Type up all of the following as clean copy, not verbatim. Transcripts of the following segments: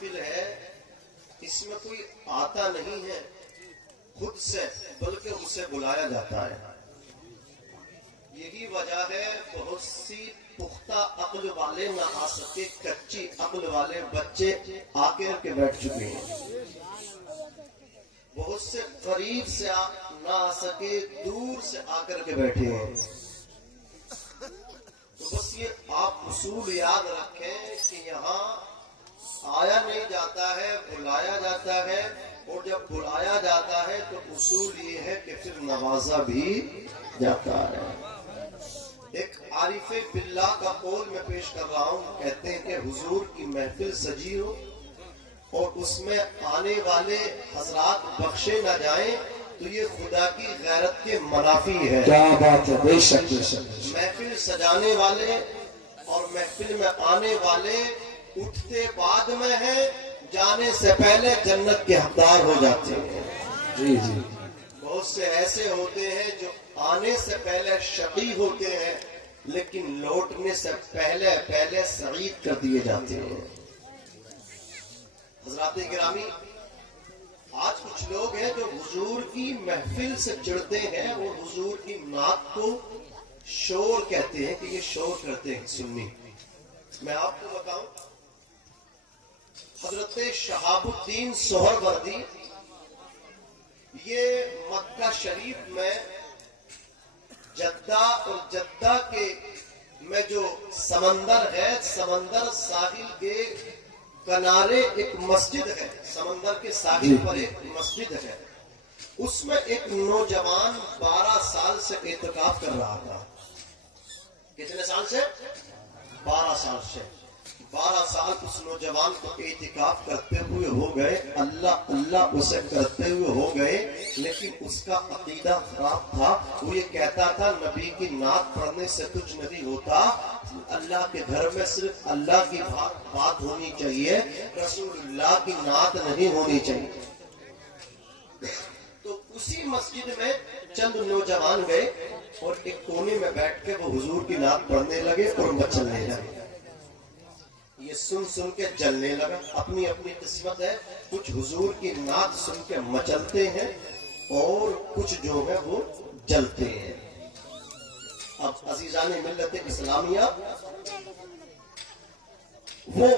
محفل ہے اس میں کوئی آتا نہیں ہے خود سے بلکہ اسے بلایا جاتا ہے. یہی وجہ ہے بہت سی پختہ عقل والے نہ آ سکے، کچی عقل والے بچے آ کے بیٹھ چکے ہیں. بہت سے قریب سے نہ آ سکے، دور سے آ کر کے بیٹھے ہیں. تو بس یہ آپ اصول یاد رکھیں کہ یہاں آیا نہیں جاتا ہے، بلایا جاتا ہے، اور جب بلایا جاتا ہے تو اصول یہ ہے کہ پھر نوازا بھی جاتا ہے. ایک عارف باللہ کا قول میں پیش کر رہا ہوں. کہتے ہیں کہ حضور کی محفل سجی ہو اور اس میں آنے والے حضرات بخشے نہ جائیں تو یہ خدا کی غیرت کے منافی ہے. کیا بات ہے، بے شک بے شک. محفل سجانے والے اور محفل میں آنے والے اٹھتے بعد میں ہیں، جانے سے پہلے جنت کے حقدار ہو جاتے ہیں. جی جی. بہت سے ایسے ہوتے ہیں جو آنے سے پہلے شقی ہوتے ہیں لیکن لوٹنے سے پہلے سعید کر دیے جاتے ہیں. حضرات گرامی، آج کچھ لوگ ہیں جو حضور کی محفل سے چڑھتے ہیں اور حضور کی نعت کو شور کہتے ہیں کہ یہ شور کرتے ہیں سنی. میں آپ کو بتاؤں، حضرت شہاب الدین سہروردی یہ مکہ شریف میں جدہ اور جدہ کے میں جو سمندر ہے، سمندر ساحل کے کنارے ایک مسجد ہے، سمندر کے ساحل پر ایک مسجد ہے. اس میں ایک نوجوان 12 سال سے اعتکاف کر رہا تھا. کتنے سال سے؟ 12 سال سے. 12 سال اس نوجوان کو اعتکاف کرتے ہوئے ہو گئے، اللہ اللہ اسے کرتے ہوئے ہو گئے، لیکن اس کا عقیدہ خراب تھا. وہ یہ کہتا تھا نبی کی نعت پڑھنے سے کچھ نہیں ہوتا، اللہ کے گھر میں صرف اللہ کی بات ہونی چاہیے، رسول اللہ کی نعت نہیں ہونی چاہیے. تو اسی مسجد میں چند نوجوان گئے اور ایک کونے میں بیٹھ کے وہ حضور کی نعت پڑھنے لگے اور مچلنے لگے. یہ سن کے جلنے لگا. اپنی اپنی قسمت ہے، کچھ حضور کی نعت سن کے مچلتے ہیں اور کچھ جو ہے وہ جلتے ہیں. اب عزیزان ملت اسلامیہ، وہ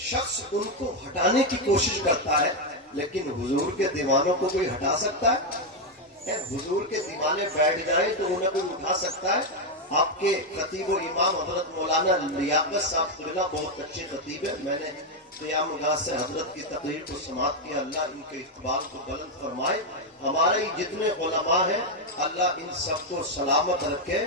شخص ان کو ہٹانے کی کوشش کرتا ہے لیکن حضور کے دیوانوں کو کوئی ہٹا سکتا ہے؟ حضور کے دیوانے بیٹھ جائیں تو انہیں کوئی اٹھا سکتا ہے؟ آپ کے خطیب و امام حضرت مولانا لیاقت صاحب قبلہ بہت اچھے خطیب ہے. میں نے قیام گاہ سے حضرت کی تقریر کو سماعت کیا. اللہ ان کے اقبال کو بلند فرمائے. ہمارے جتنے علماء ہیں اللہ ان سب کو سلامت رکھے.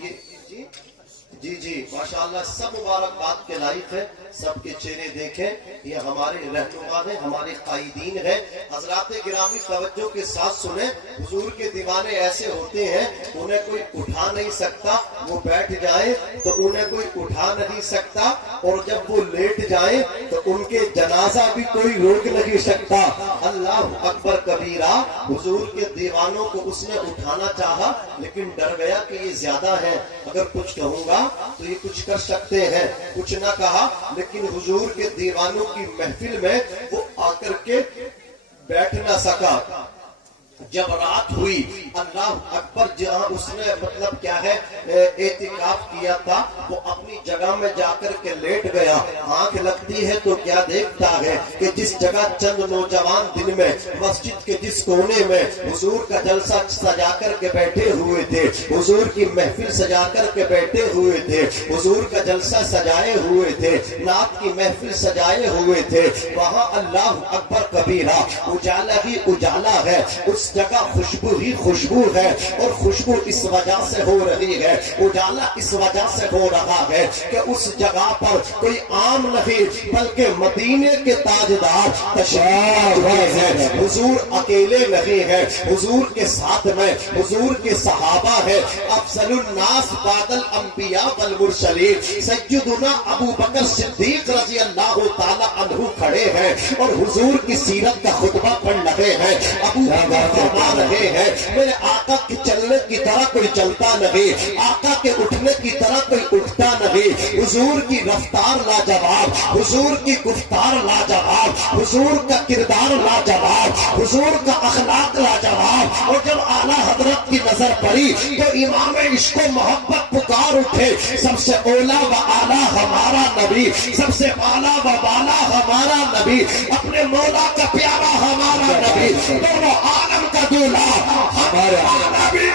یہ جی ماشاءاللہ سب مبارکباد کے لائق ہے. سب کے چہرے دیکھیں، یہ ہمارے رہنما ہیں، ہمارے قائدین ہیں. حضرات گرامی توجہ کے ساتھ سنیں. حضور کے دیوانے ایسے ہوتے ہیں انہیں کوئی اٹھا نہیں سکتا، وہ بیٹھ جائیں تو انہیں کوئی اٹھا نہیں سکتا، اور جب وہ لیٹ جائیں تو ان کے جنازہ بھی کوئی روک نہیں سکتا. اللہ اکبر کبیرہ. حضور کے دیوانوں کو اس نے اٹھانا چاہا لیکن ڈر گیا کہ یہ زیادہ ہے، اگر کچھ کہوں گا تو یہ کچھ کر سکتے ہیں. کچھ نہ کہا، لیکن حضور کے دیوانوں کی محفل میں وہ آ کر کے بیٹھ نہ سکا. جب رات ہوئی، اللہ اکبر، جہاں اس نے مطلب کیا ہے اعتکاف کیا تھا، وہ اپنی جگہ میں جا کر کے لیٹ گیا. آنکھ لگتی ہے تو کیا دیکھتا ہے کہ جس جگہ چند نوجوان دن میں مسجد کے جس کونے میں حضور کا جلسہ سجا کر کے بیٹھے ہوئے تھے، حضور کی محفل سجا کر کے بیٹھے ہوئے تھے، حضور کا جلسہ سجائے ہوئے تھے، نعت کی محفل سجائے ہوئے تھے، وہاں اللہ اکبر کبیرہ اجالا ہی اجالا ہے. اس جگہ خوشبو ہی خوشبو ہے، اور خوشبو اس وجہ سے ہو رہی ہے، اجالا اس وجہ سے ہو رہا ہے کہ اس جگہ پر کوئی عام نہیں بلکہ مدینے کے تاجدار تشریف ہوئے ہیں. حضور اکیلے نہیں ہیں، حضور کے ساتھ میں حضور کے صحابہ ہیں. افضل الناس بعد الانبیاء والمرسلین سیدنا ابو بکر صدیق رضی اللہ تعالی عنہ کھڑے ہیں اور حضور کی سیرت کا خطبہ پڑھ رہے ہیں. ابو بکر فرما رہے ہیں میرے آقا آقا کے چلنے کی طرح کوئی چلتا نہیں، آقا کے اٹھنے کی طرح کوئی اٹھتا نہیں۔ حضور کی رفتار لاجواب، حضور کی گفتار لاجواب، حضور کا کردار لاجواب، حضور کا اخلاق لاجواب۔ اور جب اعلیٰ حضرت کی نظر پڑی تو امام عشق و محبت پکار اٹھے، سب سے اولا و اعلیٰ ہمارا نبی، سب سے اعلیٰ و بالا ہمارا نبی، اپنے مولا کا پیارا ہمارا نبی، دونوں عالم کا دولا ہمارا نبی۔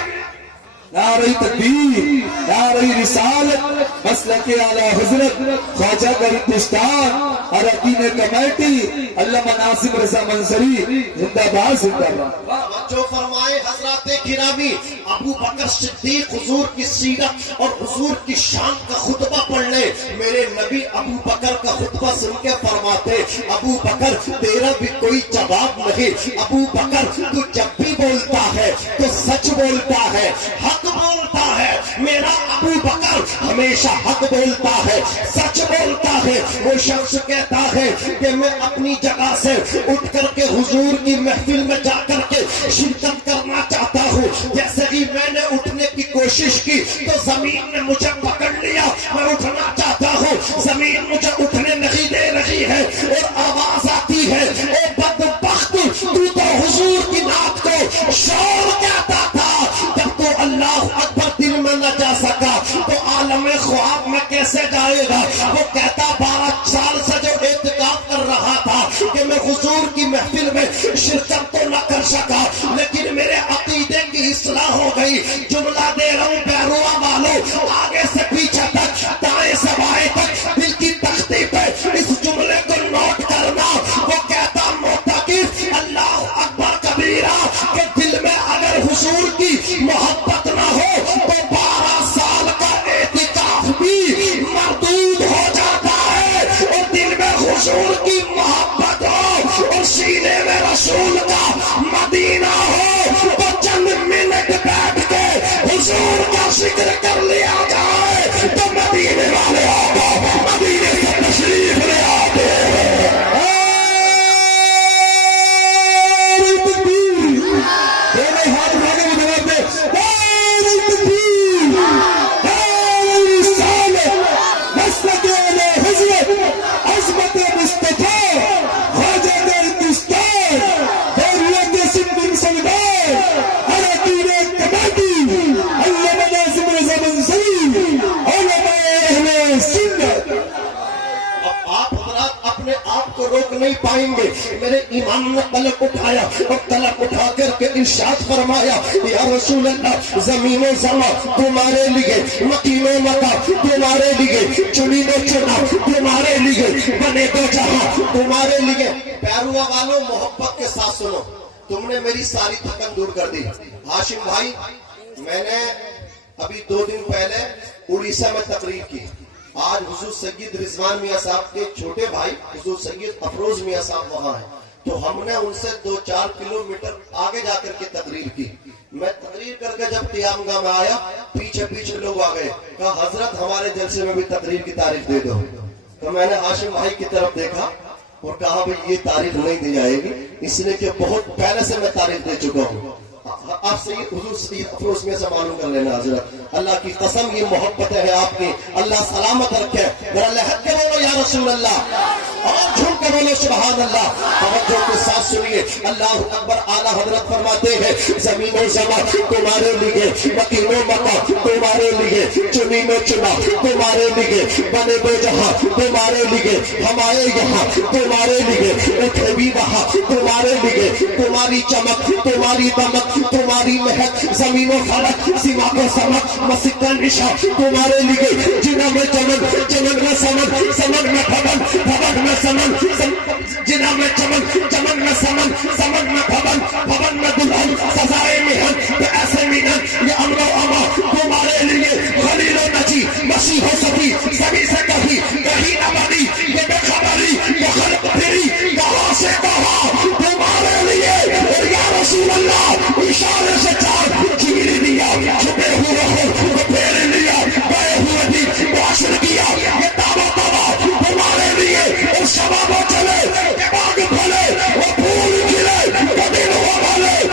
نعرہ تکبیر، نعرہ رسالت، مسلک اعلیٰ حضرت خواجہ گردستان اراکین کمیٹی علامہ ناصر رضا منصری زندہ باد زندہ باد۔ جو فرمائے حضرات گرامی، ابو بکر صدیق حضور کی سیرت اور حضور کی شان کا خطبہ پڑھ لے۔ میرے نبی ابو بکر کا خطبہ سن کے فرماتے، ابو بکر تیرا بھی کوئی جواب نہیں، ابو بکر تو جب بھی بولتا ہے تو سچ بولتا ہے، حق بولتا ہے۔ میرا ابو بکر ہمیشہ حق بولتا ہے، سچ بولتا ہے۔ وہ شخص کہتا ہے کہ میں اپنی جگہ سے اٹھ کر کے حضور کی محفل میں جا کر کے شرکت کرنا چاہتا ہوں، جیسے ہی میں نے اٹھنے کی کوشش کی تو زمین نے مجھے پکڑ لیا، میں اٹھنا چاہتا ہوں، زمین مجھے اٹھنے نہیں دے رہی ہے، اور آواز آتی ہے، اے بدبخت تو حضور کی نعت کو شور کہتا تھا، جب تو اللہ اکبر دل میں نہ جا سکا تو عالم خواب میں کیسے جائے گا؟ وہ کہتا 12 سال سے جو اعتکاف کر رہا تھا کہ میں حضور کی محفل میں شرکت تو نہ کر سکا، لیکن میرے عقیدے کی اصلاح ہو گئی۔ جملہ دے رہا ہوں بیروا والوں، آگے سے پیچھے تک، دائیں سے بائیں تک، دل کی تختی پہ اس جملے کو نوٹ کرنا۔ وہ کہتا معتکف اللہ اکبر کبیرہ کہ دل میں اگر حضور کی محبت نہ ہو تو 12 سال کا اعتکاف بھی مردود ہو جاتا ہے، اور دل میں حضور کی محبت ہو اور سینے میں رسول کا مدینہ ہو تو چند منٹ بیٹھ کے حضور کا ذکر کر لیا جائے تو مدینے والے آقا مدینے سے تشریف لے آتے ہیں۔ روک نہیں پائیں گے۔ میرے امام نے قلم اٹھایا اور قلم اٹھا کر کے ارشاد فرمایا، یا رسول اللہ زمین و زمان تمہارے لیے، مکین و مکہ تمہارے لیے، چنین و چنا تمہارے لیے، بنے دو جہاں تمہارے لیے۔ پیروا والوں محبت کے ساتھ سنو، تم نے میری ساری تھکن دور کر دی۔ ہاشم بھائی، میں نے ابھی 2 دن پہلے اڑیسہ میں تقریر کی، آج حضور سید رضوان میاں صاحب کے چھوٹے بھائی حضور سید افروز میاں صاحب وہاں ہیں، تو ہم نے ان سے 2-4 کلومیٹر آگے جا کر کے تقریر کی۔ میں تقریر کر کے جب قیام گاہ میں آیا، پیچھے پیچھے لوگ آ گئے، کہا حضرت ہمارے جلسے میں بھی تقریر کی تاریخ دے دو۔ تو میں نے ہاشم بھائی کی طرف دیکھا اور کہا بھئی یہ تاریخ نہیں دی جائے گی، اس لیے کہ بہت پہلے سے میں تاریخ دے چکا ہوں۔ آپ سے حضور سید افروز میں سے معلوم کر لینا حضرت، اللہ کی قسم یہ محبت ہے آپ کی، اللہ سلامت رکھے۔ ذرا لہت کے بولو یا رسول اللہ، اور جھوم کے بولو سبحان اللہ۔ توجہ کے ساتھ سنیے، اللہ اکبر۔ اعلیٰ حضرت فرماتے ہیں زمین و زمان تمہارے لیے، مکین و مکہ تمہارے لیے، چنین و چنا تمہارے لیے، بنے دو جہاں تمہارے لیے، ہمارے یہاں تمہارے لیے، اٹھے بھی وہاں تمہارے لیے، تمہاری چمک تمہاری دمک تمہاری مہک، زمین و فلک سما کو سمک، مسجد کا نشان تمہارے لیے، جنہ میں چمن چمن میں سمن سمن میں بھون بھون میں سمن جنہ میں چمن چمن میں سمن سمن میں بھون بھون میں دلہن سزائے مہن تو ایسے مینن یہ امر و اما تمہارے لیے، خلیل و نجی مسیح و صفی سبھی سے کہیں کہیں نہ بنی یہ بے خبری یہ خلق پھری کہاں سے کہاں تمہارے لیے، اور یا رسول اللہ اشارے سے چار چیری دیا، چھپے ہوئے خود کو پھیر لیا، گئے ہوئے بھی معاشر کیا، یہ تابا تابا تمہارے لیے، اور شباب و چلے کہ باغ پھلے وہ پھول کھلے وہ دن ہو بھلے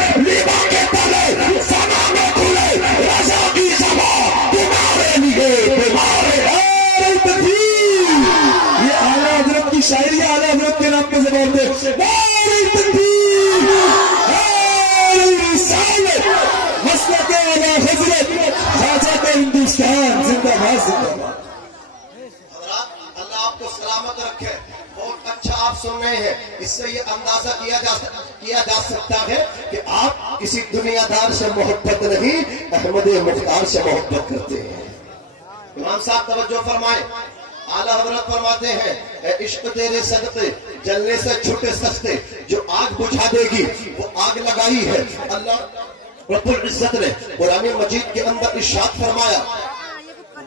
کے نام پہ زبان دے نعرہ تکبیر نعرہ رسالت مسلک اعلی حضرت خواجہ کا ہندوستان زندہ باد زندہ باد. حضرات اللہ آپ کو سلامت رکھے. بہت اچھا آپ سن رہے ہیں. اس سے یہ اندازہ کیا جا سکتا ہے کہ آپ کسی دنیا دار سے محبت نہیں احمد مختار سے محبت کرتے ہیں. امام صاحب توجہ فرمائیں. اعلیٰ حضرت فرماتے ہیں اے عشق تیرے صدقے جلنے سے چھوٹے سستے جو آگ بجھا دے گی وہ آگ لگائی ہے. اللہ رب العزت نے قرآن مجید کے اندر ارشاد فرمایا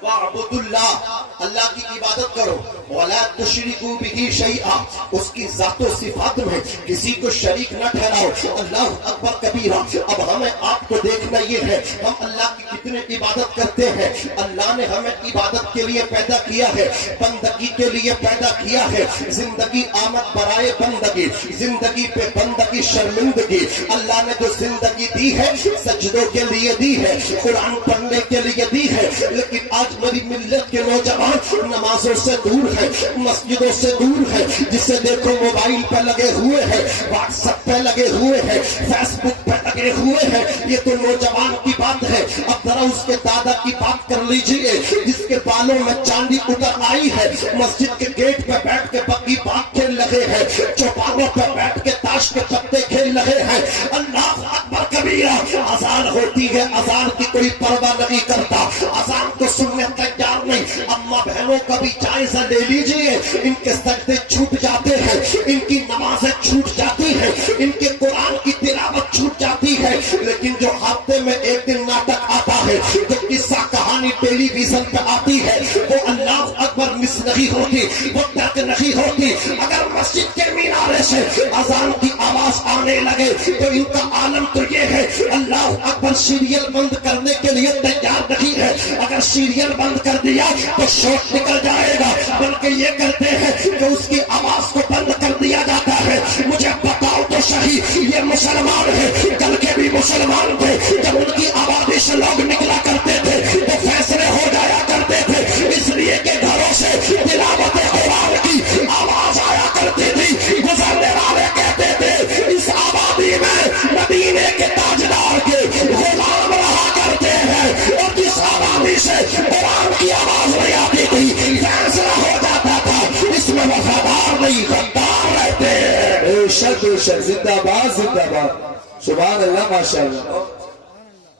وَاعْبُدُوا اللَّهَ اللہ کی عبادت کرو وَلَا تُشْرِكُوا بِهِ شَيْئًا اس کی ذات و صفات میں کسی کو شریک نہ ٹھہراؤ. اللہ اکبر کبیرہ. اب ہمیں آپ کو دیکھنا یہ ہے ہم اللہ کی کتنے عبادت کرتے ہیں. اللہ نے ہمیں عبادت کے لیے پیدا کیا ہے, بندگی کے لیے پیدا کیا ہے. زندگی آمد برائے بندگی, زندگی پہ بندگی شرمندگی. اللہ نے جو زندگی دی ہے سجدوں کے لیے دی ہے, قرآن پڑھنے کے لیے دی ہے. لیکن آج میری ملت کے نوجوان نمازوں سے دور ہے, مسجدوں سے دور ہے. جسے دیکھو موبائل پہ لگے ہوئے ہیں, واٹس ایپ پہ لگے ہوئے ہیں, فیس بک پہ لگے ہوئے ہیں. یہ تو نوجوان کی بات ہے. اب ذرا اس کے دادا کی بات کر لیجئے جس کے بالوں میں چاندی اتر آئی ہے, مسجد کے گیٹ پہ بیٹھ کے بکی بات کھیل رہے ہیں, چوپانوں پہ بیٹھ کے تاش کے پتے کھیل رہے ہیں. اللہ اکبر کبیرہ. اذان ہوتی ہے, اذان کی کوئی پرواہ نہیں کرتا, اذان کو سننے تیار نہیں. اماں بہنوں کا بھی جائزہ لے لیجئے, ان کے سجدے چھوٹ جاتے ہیں, ان کی نمازیں چھوٹ جاتی ہیں, ان کے قرآن کی تلاوت چھوٹ جاتی ہے. لیکن جو ہفتے میں ایک دن ناٹک آتا ہے, جو قصہ کہانی ٹیلی ویژن پہ آتی ہے, وہ اللہ اکبر مس نہیں ہوتی, وہ درد نہیں ہوتی. اگر مسجد کے مینارے سے اذان کی آواز آنے لگے تو ان کا عالم تو یہ ہے اللہ اکبر سیریل بند کرنے کے لیے تیار نہیں ہے. اگر سیریل بند کر دیا تو شوٹ نکل جائے گا, بلکہ یہ کرتے ہیں کہ اس کی آواز کو بند کر دیا جاتا ہے. مجھے بتاؤ تو صحیح, یہ مسلمان ہے, کل کے بھی مسلمان تھے. جب ان کی آبادی سے لوگ نکلا کرتے تھے تو فیصلے ہو جایا کرتے تھے, اس لیے کہ گھروں سے تلاوت قرآن کی آواز آیا کرتی تھی. گزرنے والے کہتے تھے اس آبادی میں مدینے کے تاجدار کے غلام رہا کرتے ہیں, اور جس آبادی سے قرآن کی آواز نہیں آتی تھی فیصلہ ہو جاتا تھا. اس میں وفادار نہیں غدار رہتے ہیں. بے شک بے شک. زندہ باد زندہ باد. سبحان اللہ ماشاء اللہ.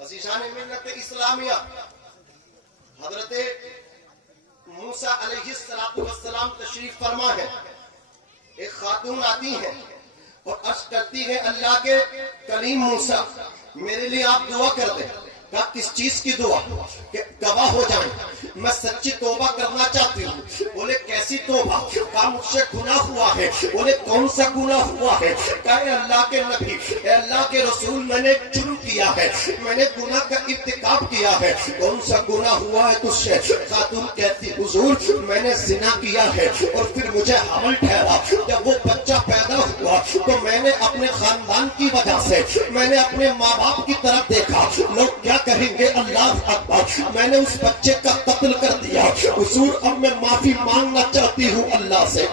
عزیزان ملت اسلامیہ, حضرت موسیٰ علیہ السلام تشریف فرما ہے. ایک خاتون آتی ہے اور عرض کرتی ہے اللہ کے کلیم موسیٰ میرے لیے آپ دعا کر دیں. کہا کس چیز کی دعا؟ کہ گواہ ہو جائیں, میں سچی توبہ کرنا چاہتی ہوں. بولے کیسی توبہ؟ کہا مجھ سے گناہ ہوا ہے. بولے کون سا گناہ ہوا ہے؟ کہا اے اللہ کے نبی, اے اللہ کے رسول, میں نے جرم کیا ہے, میں نے گناہ کا ارتکاب کیا ہے. کون سا گناہ ہوا ہے تجھ سے؟ خاتون کہتی حضور میں نے زنا کیا ہے اور پھر مجھے حمل ٹھہرا. جب وہ بچہ پیدا ہوا تو میں نے اپنے خاندان کی وجہ سے, میں نے اپنے ماں باپ کی طرف دیکھا, لوگ کیا کہیں گے اللہ اکبر, میں نے اس بچے کا قتل کر دیا. حضور اب میں معافی مانگنا چاہتی ہوں اللہ سے,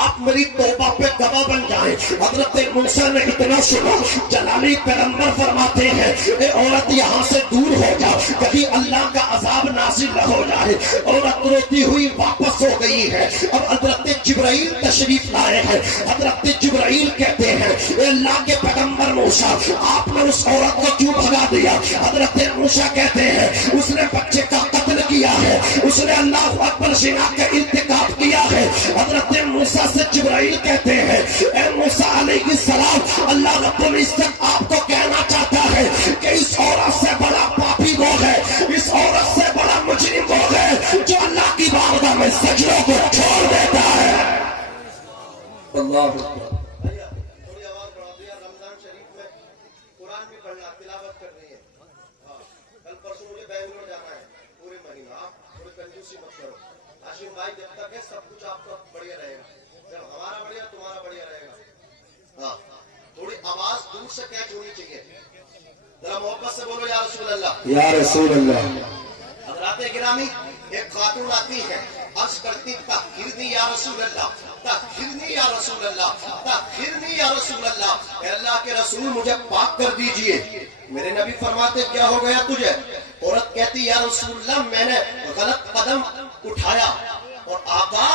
آپ میری توبہ پہ گواہ بن جائیں. حضرت موسیٰ نے اتنا سنا, جلالی پیغمبر فرماتے ہیں اے عورت یہاں سے دور ہو جا, کبھی اللہ کا عذاب نازل نہ ہو جائے. عورت روتی ہوئی واپس ہو گئی ہے. اب حضرت جبرائیل تشریف لائے ہیں. حضرت جبرائیل کہتے ہیں اے اللہ کے پیغمبر موسیٰ آپ نے اس عورت کو کیوں بھگا دیا؟ حضرت موسیٰ کہتے ہیں اس نے بچے کا قتل کیا ہے, اس نے اللہ اکبر زنا کا ارتکاب کیا ہے. حضرت موسیٰ سے جبرائیل کہتے ہیں اے موسیٰ علیہ السلام, اللہ رب العزت آپ کو کہنا چاہتا ہے کہ اس عورت سے بڑا پاپی وہ ہے, اس عورت سے بڑا مجرم وہ ہے جو اللہ کی بارگاہ میں سجدوں کو چھوڑ دیتا ہے. اللہ اکبر. تھوڑی آواز بڑھا دیا. رمضان شریف میں قرآن بھی پڑھنا, تلاوت کر رہی ہے. کل پرسوں مجھے بینگلور جانا ہے پورے مہینہ, آپ تھوڑی کنجوسی مت کرو. ہاشم بھائی جب تک ہے سب کچھ آپ کا بڑھیا رہے گا, جب ہمارا بڑھیا تمہارا بڑھیا رہے گا. ہاں تھوڑی آواز دور سے کیچ ہونی چاہیے. ذرا محبت سے بولو یا رسول اللہ, یا رسول اللہ. حضرات گرامی, ایک خاتون آتی ہے, عرض کرتی تاخرنی یا رسول اللہ، تاخرنی یا رسول اللہ، تاخرنی یا رسول اللہ، اے اللہ کے رسول مجھے پاک کر دیجئے۔ میرے نبی فرماتے کیا ہو گیا تجھے؟ عورت کہتی یا رسول اللہ میں نے غلط قدم اٹھایا اور آقا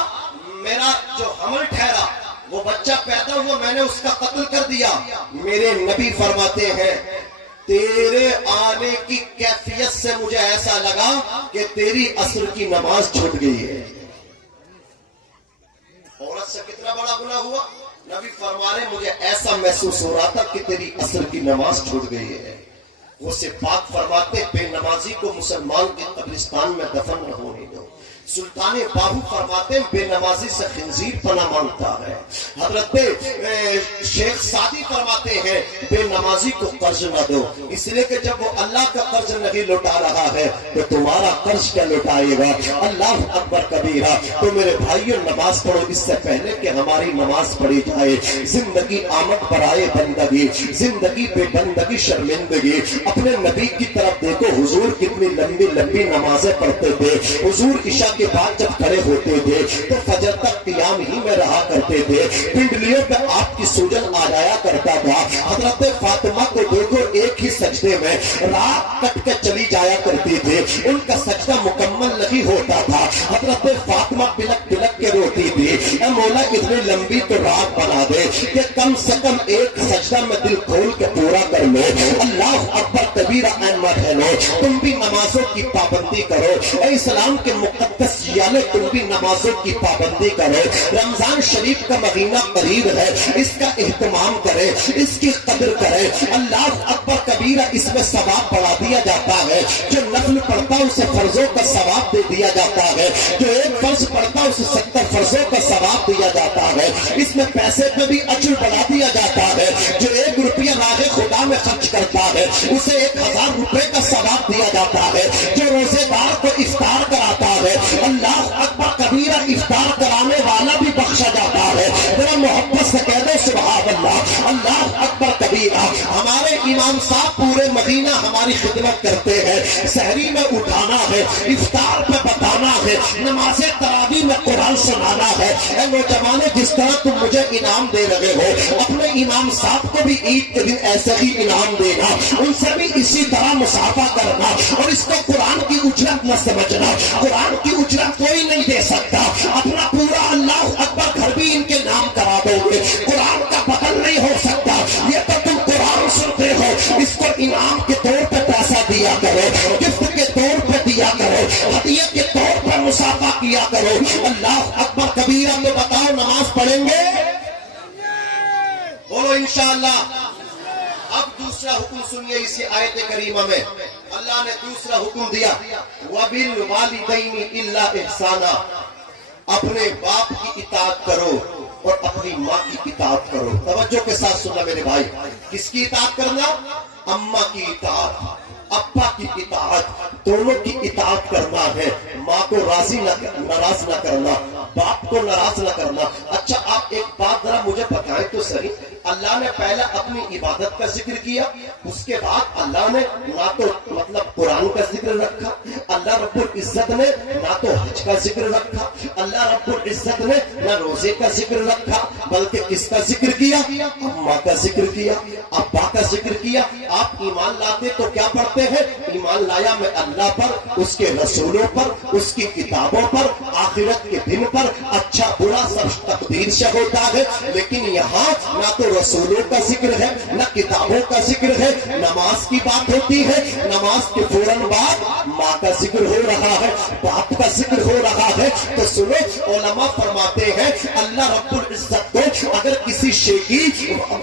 میرا جو حمل ٹھہرا وہ بچہ پیدا ہوا میں نے اس کا قتل کر دیا۔ میرے نبی فرماتے ہیں تیرے آنے کی کیفیت سے مجھے ایسا لگا کہ تیری عصر کی نماز چھوٹ گئی ہے۔ عورت سے کتنا بڑا گناہ ہوا؟ نبی فرما رہے مجھے ایسا محسوس ہو رہا تھا کہ تیری عصر کی نماز چھوٹ گئی ہے۔ وہ سے پاک فرماتے بے نمازی کو مسلمان کے قبرستان میں دفن نہ ہونے دو۔ سلطان باہو فرماتے بے نمازی سے خنزیر پناہ مانگتا ہے۔ حضرت شیخ سعدی فرماتے ہیں بے نمازی کو قرض نہ دو، اس لیے کہ جب وہ اللہ کا قرض نہیں لوٹا رہا ہے تو تمہارا قرض کیا لوٹائے گا۔ اللہ اکبر کبیرہ۔ تو میرے بھائیوں نماز پڑھو اس سے پہلے کہ ہماری نماز پڑھی جائے۔ زندگی آمد برائے بندگی، زندگی بے بندگی شرمندگی۔ اپنے نبی کی طرف دیکھو، حضور کتنی لمبی لمبی نمازیں پڑھتے تھے۔ حضور عشاء کے بعد جب کھڑے ہوتے تھے تو فجر تک قیام ہی میں رہا کرتے تھے۔ پنڈلیوں پہ آپ کی سوجن آ جایا کرتا تھا۔ حضرت فاطمہ کو دیکھو ایک ہی سجدے میں رات کٹ کے چلی جایا کرتی تھی، ان کا سجدہ مکمل نہیں ہوتا تھا۔ حضرت فاطمہ بلک بلک کے روتی تھی اے مولا اتنی لمبی تو رات بنا دے کہ کم سے کم ایک سجدہ میں دل کھول کے پورا کر لو۔ اللہ اکبر کبیرہ احمد ہے لو۔ تم بھی نمازوں کی پابندی کرو اے اسلام کے مقدس یالے، تم بھی نمازوں کی پابندی کرو۔ رمضان شریف کا مہینہ قریب ہے، اس کا اہتمام کرے، اس کی قدر کرے۔ اللہ اکبر کبیرہ اس میں ثواب بڑھا دیا جاتا ہے۔ جو نفل پڑھتا اسے فرضوں کا ثواب دے دیا جاتا ہے، جو ایک فرض پڑھتا اسے 70 فرضوں کا ثواب دیا جاتا ہے۔ اس میں پیسے پہ بھی اجر بڑھا دیا جاتا ہے۔ جو 1 روپیہ راہ خدا میں خرچ کرتا ہے اسے 1000 روپے کا ثواب دیا جاتا ہے۔ جو روزے دار کو افطار کراتا ہے اللہ اکبر کبیرہ افطار کرانے والا بھی بخشا جاتا ہے۔ ذرا محبت سے کہہ دو سبحان اللہ۔ اللہ اکبر کبیرہ۔ ہمارے امام صاحب پورے مدینہ ہماری خدمت کرتے ہیں۔ سحری میں اٹھانا ہے، افطار پہ بتانا ہے، نماز تراویح میں قرآن سنانا ہے۔ اے نوجوانوں جس طرح تم مجھے انعام دے رہے ہو اپنے امام صاحب کو بھی عید کے دن ایسے ہی انعام دینا، ان سے بھی اسی طرح مصافحہ کرنا، اور اس کو قرآن کی اجرت نہ سمجھنا۔ قرآن کی اجرت کوئی نہیں دے سکتا، اپنا پورا اللہ اکبر گھر بھی ان کے نام کرا دو گے، قرآن کا بدل نہیں ہو سکتا۔ یہ تو تم قرآن سنتے ہو، اس کو انعام کے طور پہ پیسہ دیا کرو، گفٹ کے طور پہ دیا کرو، ہدیہ کے طور پر مصافحہ کیا کرو۔ اللہ اکبر کبیرہ۔ تو بتاؤ نماز پڑھیں گے؟ بولو انشاءاللہ۔ اب دوسرا حکم سنیے اسی آیت کریمہ میں اللہ نے دوسرا حکم دیا وَبِالْوَالِدَيْنِ إِلَّا إِحْسَانًا، اپنے باپ کی اطاعت کرو اور اپنی ماں کی اطاعت کرو۔ توجہ کے ساتھ سننا میرے بھائی، کس کی اطاعت کرنا؟ اماں کی اطاعت، ابا کی اطاعت، دونوں کی اطاعت کرنا ہے۔ ماں کو ناراض نہ کرنا، باپ کو ناراض نہ کرنا۔ اچھا آپ ایک بات ذرا مجھے بتائیں تو صحیح، اللہ نے پہلے اپنی عبادت کا ذکر کیا، اس کے بعد اللہ نے نہ تو قرآن کا ذکر رکھا، اللہ رب العزت نے نہ تو حج کا ذکر رکھا، اللہ رب العزت نے نہ روزے کا ذکر رکھا، بلکہ کس کا ذکر کیا؟ اماں کا ذکر کیا، ابا کا ذکر کیا۔ آپ ایمان لاتے تو کیا پڑھتے ہیں؟ ایمان لایا میں اللہ پر، اس کے رسولوں پر، اس کی کتابوں پر، آخرت کے دن پر، اچھا برا سب تقدیر سے ہوتا ہے۔ لیکن یہاں نہ تو رسولوں کا ذکر ہے، نہ کتابوں کا ذکر ہے۔ نماز کی بات ہوتی ہے، نماز کے فوراً بعد ماں کا ذکر ہو رہا ہے، باپ کا ذکر ہو رہا ہے۔ تو سنو، علماء فرماتے ہیں اللہ رب العزت کو اگر کسی شے کی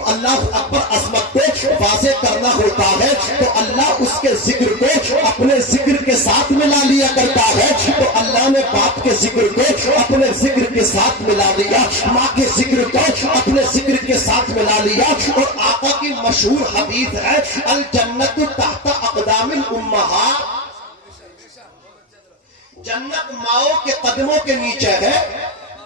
اللہ اکبر عظمت کو واضح کرنا ہوتا ہے تو اللہ اس کے ذکر کو اپنے ذکر کے ساتھ ملا لیا کرتا ہے۔ تو اللہ نے باپ کے ذکر کو اپنے ذکر کے ساتھ ملا لیا، ماں کے ذکر کو اپنے ذکر کے ساتھ ملا لیا۔ اور آقا کی مشہور حدیث ہے الجنت تحت اقدام الامہات، جنت ماؤں کے قدموں کے نیچے ہے،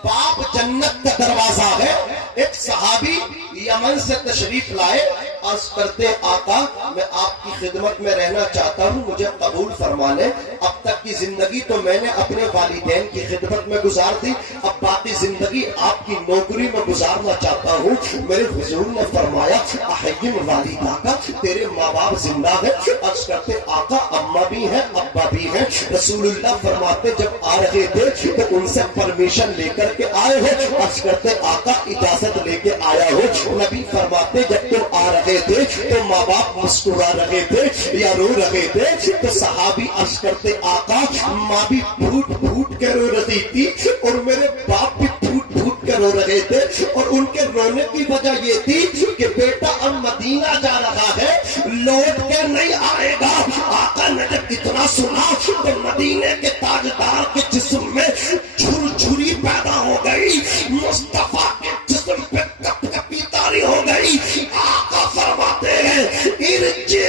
باپ جنت کا دروازہ ہے۔ ایک صحابی یمن سے تشریف لائے، عرض کرتے آقا میں آپ کی خدمت میں رہنا چاہتا ہوں، مجھے قبول فرما لیں۔ اب تک کی زندگی تو میں نے اپنے والدین کی خدمت میں گزار دی، اب باقی زندگی آپ کی نوکری میں گزارنا چاہتا ہوں۔ میرے حضور نے فرمایا احیم والدہ کا، تیرے ماں باپ زندہ ہے؟ عرض کرتے آقا اماں بھی ہیں ابا بھی ہیں۔ رسول اللہ فرماتے جب آ رہے تھے تو ان سے پرمیشن لے کر کے آئے ہو؟ عرض کرتے آقا اجازت لے کے آیا ہو۔ نبی فرماتے جب تم آ رہے تھے تو ماں باپ مسکرا رہے تھے یا رو رہے تھے؟ تو صحابی عرض کرتے آقا ماں بھی پھوٹ پھوٹ کے رو رہی تھی اور میرے باپ بھی پھوٹ پھوٹ کے رو رہے تھے، اور ان کے رونے کی وجہ یہ تھی کہ بیٹا اب مدینہ جا رہا ہے، لوٹ کے نہیں آئے گا۔ آقا نے جب اتنا سنا تو مدینے کے تاجدار کے جسم میں جھرجھری پیدا ہو گئی، مصطفیٰ کے جسم پہ کپ کپی طاری ہو گئی۔ آقا فرماتے ہیں ارجع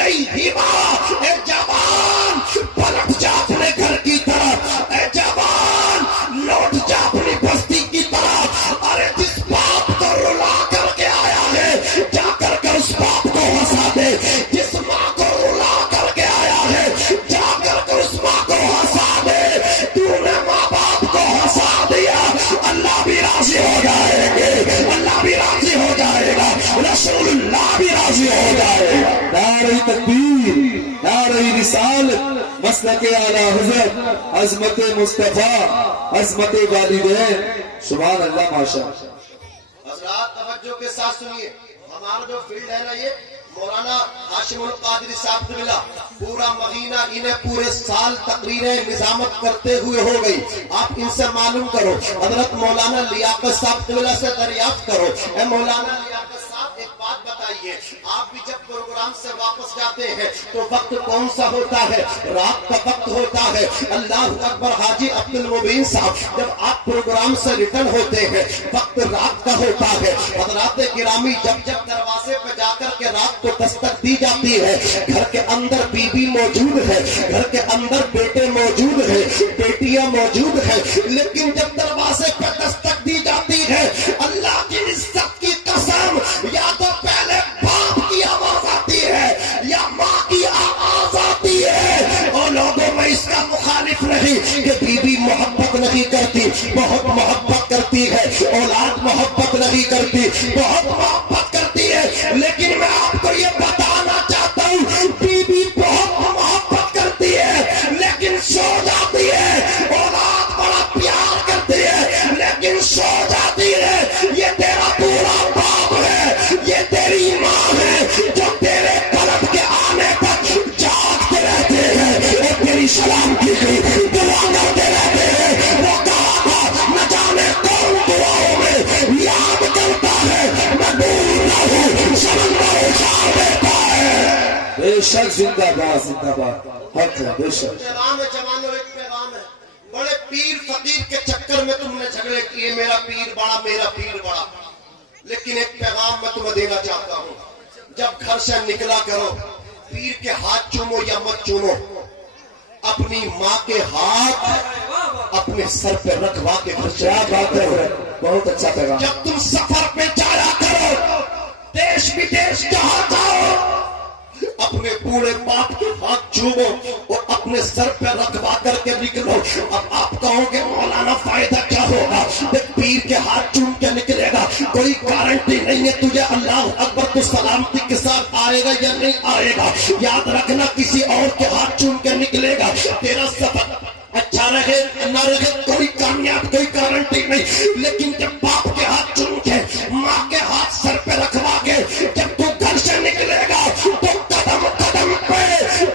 الیہما، اے جوان پلٹ جا اپنے گھر کی طرف، اے جوان لوٹ جا اپنی بستی کی طرف۔ ارے جس باپ کو رلا کر کے آیا ہے جا کر کے اس باپ کو ہنسا دے، جس ماں کو رلا کر کے آیا ہے جا کر کے اس ماں کو ہنسا دے۔ تو نے ماں باپ کو ہنسا دیا، اللہ بھی راضی ہو جائے گے، اللہ بھی راضی ہو جائے گا، رسول اللہ بھی راضی ہو جائے گا۔ نعرہ تکبیر، نعرہ رسالت، مسلک اعلی حضرت، عظمت مصطفیٰ، عظمت والدین، سبحان اللہ ماشاء اللہ۔ حضرات توجہ کے ساتھ سنیے، ہمارا جو فیلڈ ہے نا یہ مولانا ہاشم القادری صاحب قبلہ پورا مہینہ انہیں پورے سال تقریریں نظامت کرتے ہوئے ہو گئی۔ آپ ان سے معلوم کرو، حضرت مولانا لیاقت صاحب قبلہ سے دریافت کرو، اے مولانا لیاقت صاحب ایک بات بتائیے، آپ بھی جب پروگرام سے واپس جاتے ہیں تو وقت کون سا ہوتا ہے؟ رات کا وقت ہوتا ہے۔ اللہ اکبر، حاجی عبد المبین صاحب جب آپ پروگرام سے ریٹرن ہوتے ہیں وقت رات کا ہوتا ہے۔ حضرات گرامی جب جب دروازے پہ جا کر کے رات کو دستک دی جاتی ہے، گھر کے اندر بیوی موجود ہے، گھر کے اندر بیٹے موجود ہیں، بیٹیاں موجود ہیں، لیکن جب دروازے پہ دستک دی جاتی ہے اللہ کی عزت کی قسم یا تو پہلے باپ کی آواز آتی ہے یا ماں کی آواز آتی ہے۔ اور لوگوں میں اس کا مخالف نہیں کہ بیوی محبت نہیں کرتی، بہت محبت کرتی ہے، اولاد محبت نہیں کرتی، بہت محبت کرتی ہے، لیکن میں آپ کو یہ بتانا چاہتا ہوں بیوی بہت محبت کرتی ہے لیکن سو جاتی ہے، اولاد بڑا پیار کرتی ہے لیکن سو جاتی ہے۔ یہ تیرا پورا باپ ہے، یہ تیری ماں ہے جو تیرے طلب کے آنے پر جاگتے رہتے ہیں اور تیری سلام کی دعا کرتے رہتے ہیں۔ وہ کہا تھا نہ جانے کون دعاؤں میں یاد کرتا ہے، میں دور نہ ہوں سمندر اچھال دیتا ہے۔ بے شک زندہ باد، زندہ باد، حق ہے بے شک۔ پیغام ہے جوانوں، ایک پیغام ہے، بڑے پیر فقیر کے چکر میں تم نے جھگڑے کیے، میرا پیر بڑا میرا پیر بڑا، لیکن ایک پیغام میں تمہیں دینا چاہتا ہوں، جب گھر سے نکلا کرو پیر کے ہاتھ چومو یا مت چومو، اپنی ماں کے ہاتھ اپنے سر پہ رکھوا کے گھر سے کیا بات ہے، بہت اچھا پیغام۔ جب تم سفر پہ جایا کرو، دیش بدیش جہاں جاؤ، اپنے بوڑھے باپ کے ہاتھ چومو اور اپنے سر پہ رکھوا کر کے نکلو۔ اب آپ کہو گے مولانا فائدہ کیا ہوگا؟ جب پیر کے ہاتھ چوم کے نکلے گا کوئی گارنٹی نہیں ہے تجھے اللہ اکبر تو سلامتی کے ساتھ آئے گا یا نہیں آئے گا۔ یاد رکھنا کسی اور کے ہاتھ چوم کے نکلے گا تیرا سفر اچھا رہے نہ رہے کوئی کامیاب کوئی گارنٹی نہیں، لیکن جب باپ کے ہاتھ چوم کے ماں کے ہاتھ سر پہ رکھوا کے جب تو گھر سے نکلے گا تو قدم قدم پہ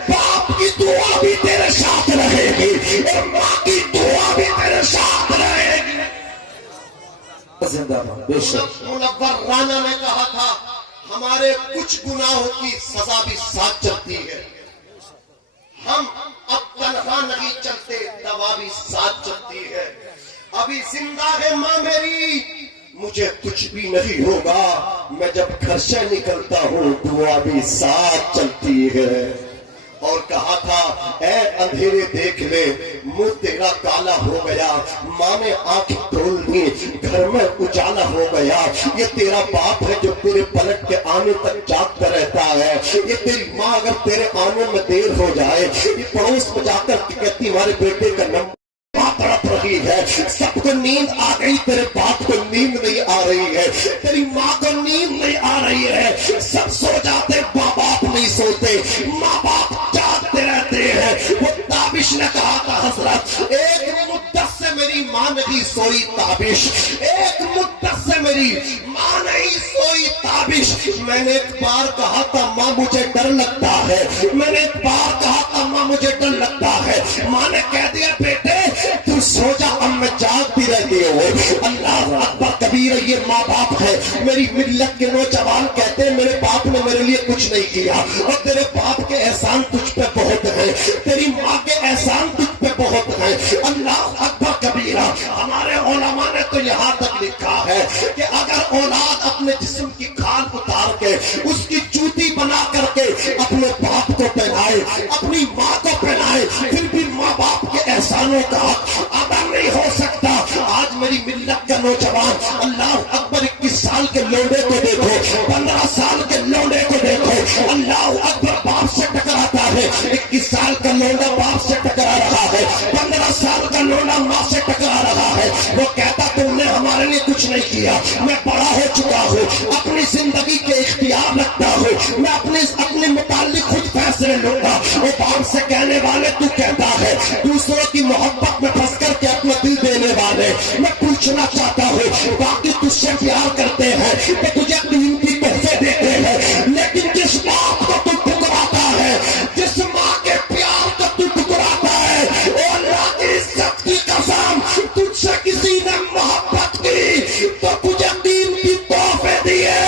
باپ کی دعا بھی تیرے ساتھ رہے گی اور ماں کی دعا بھی تیرے ساتھ رہے گی۔ زندہ باد بے شک۔ منور رانا نے کہا تھا ہمارے کچھ گناہوں کی سزا بھی ساتھ چلتی ہے، ہم اب تنہا نہیں چلتے، دوا بھی ساتھ چلتی ہے، ابھی زندہ ہے ماں میری، مجھے کچھ بھی نہیں ہوگا، میں جب گھر سے نکلتا ہوں دعا بھی ساتھ چلتی ہے۔ اور کہا تھا اے اندھیرے دیکھ لے منہ تیرا کالا ہو گیا، ماں نے آنکھ کھول دی گھر میں اجالا ہو گیا، یہ تیرا باپ ہے جو تیرے پلٹ کے آنے تک جاگتا رہتا ہے، یہ تیری ماں اگر تیرے آنے میں دیر ہو جائے یہ پڑوس میں جا کر کہتی ہمارے بیٹے کا نمبر تڑپ رہی ہے، سب کو نیند آ گئی، تیرے باپ کو نیند نہیں آ رہی ہے، تیری ماں کو نیند نہیں آ رہی ہے، سب سو جاتے ماں باپ نہیں سوتے، ماں باپ جاگتے رہتے ہیں۔ وہ تابش نے کہا تھا حضرت ایک مدت سے میری ماں نہیں سوئی تابش، ایک مدت سے میری ماں نہیں سوئی تابش، میں نے ایک بار کہا تھا ماں مجھے ڈر لگتا ہے، میں نے ایک بار کہا تھا ماں مجھے ڈر لگتا ہے، ماں نے کہہ دیا بیٹے تو سو جا، اب میں جاگتی رہتی ہوں۔ اللہ اکبر کبیر، یہ ماں باپ ہے۔ میری ملت کے نوجوان کہتے ہیں میرے باپ نے میرے لیے کچھ نہیں کیا، اور تیرے باپ کے احسان تجھ پہ بہت ہیں، تیری ماں کے احسان تجھ پہ بہت ہیں۔ اللہ اکبر کبیرہ، ہمارے علماء نے تو یہاں تک لکھا ہے کہ اگر اولاد اپنے جسم کی کھال اتار کے اس کی جوتی بنا کر کے اپنے باپ کو پہنائے، اپنی ماں کو پہنائے، پھر بھی ماں باپ کے احسانوں کا ادا نہیں ہو سکتا۔ آج میری ملت کا نوجوان اللہ اکبر 21 سال کے لونڈے کو دیکھو، 15 سال کے لونڈے کو دیکھو، اللہ اکبر باپ سے ٹکراتا ہے، 21 سال کا لونڈا باپ سے ٹکرا رہا ہے، 15 سال کا لونڈا ماں سے ٹکرا رہا ہے، وہ کہتا تم نے ہمارے لیے کچھ نہیں کیا، میں بڑا ہو چکا ہوں، اپنی زندگی کے اختیار رکھتا ہوں، میں اپنے متعلق خود فیصلے لوں گا۔ وہ باپ سے کہنے والے تو کہتا ہے دوسروں کی محبت میں پھنس کر کے اپنا دل دینے والے، میں پوچھنا چاہتا ہوں باقی تجھ سے پیار کرتے ہیں کہ تجھے دین کی تحفے دیتے ہیں، لیکن جس باپ کو تو ٹکراتا ہے، جس ماں کے پیار کو تو ٹکراتا ہے، او اللہ کی عزت کی قسم تجھ سے کسی نے محبت کی تو تجھے دین کی تحفے دیے،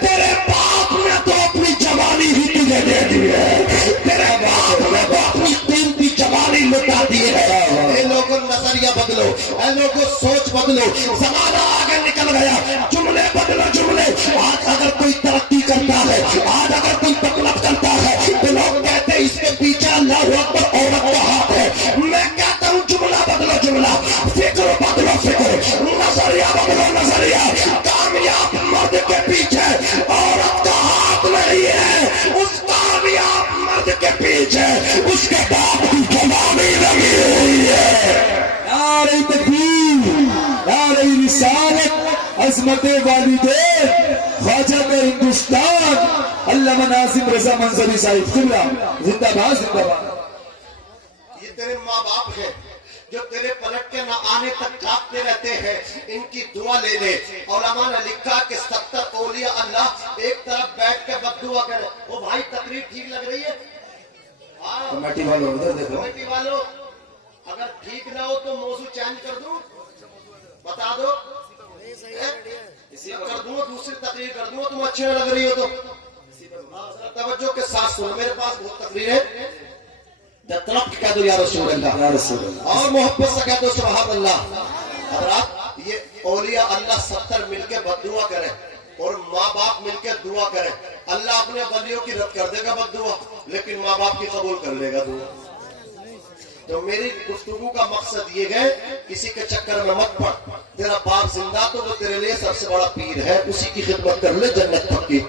تیرے باپ نے تو اپنی جوانی ہی تجھے دے دی ہے، تیرے باپ نے تو اپنی دین کی جوانی لٹا دی ہے۔ اے لوگوں نظریہ بدلو، اے لوگوں سوچ بدلو، زمانہ آگے نکل گیا، جملے بدلو جملے۔ آج اگر کوئی ترقی کرتا ہے، آج اگر کوئی تکلف کرتا ہے تو لوگ کہتے ہیں اس کے پیچھے اللہ اکبر عورت کا ہاتھ ہے۔ میں کہتا ہوں جملہ بدلو جملہ، فکر بدلو فکر، نظریہ بدلو نظریہ۔ کامیاب مرد کے پیچھے عورت کا ہاتھ نہیں ہے، اس کامیاب مرد کے پیچھے اس کے باپ کی جوانی لگی ہوئی ہے۔ نعرہ تکبیر، نعرہ رسالت، عظمت والدین، خواجہ کا ہندوستان، علامہ ناظم رضا منظری صاحب قبلہ زندہ باد زندہ باد۔ یہ تیرے ماں باپ ہیں جو تیرے پلٹ کے نہ آنے تک جاگتے رہتے ہیں، ان کی دعا لے لے۔ علماء نے لکھا کہ 70 اولیاء اللہ ایک طرف بیٹھ کے بد دعا کرے۔ وہ بھائی تقریر ٹھیک لگ رہی ہے؟ کمیٹی والوں ادھر دیکھو، کمیٹی والوں اگر ٹھیک نہ ہو تو موضوع چینج کر دوں، بتا دو، کر دوں دوسری تقریر کر دوں، تم اچھی نہ لگ رہی ہو تو توجہ کے ساتھ سنو، میرے پاس بہت تقریر ہے۔ طرف کہہ دو یا رسول اللہ، یا رسول اللہ، اور محبت سے کہہ دو سبحان اللہ۔ حضرات یہ اولیاء اللہ 70 مل کے بد دعا کریں اور ماں باپ مل کے دعا کریں، اللہ اپنے ولیوں کی رد کر دے گا بد دعا، لیکن ماں باپ کی قبول کر لے گا دعا۔ تو میری گفتگو کا مقصد یہ ہے کسی کے چکر میں مت پڑ، تیرا باپ زندہ تو وہ تیرے لیے سب سے بڑا پیر ہے، اسی کی خدمت کر لے، جنت پکی۔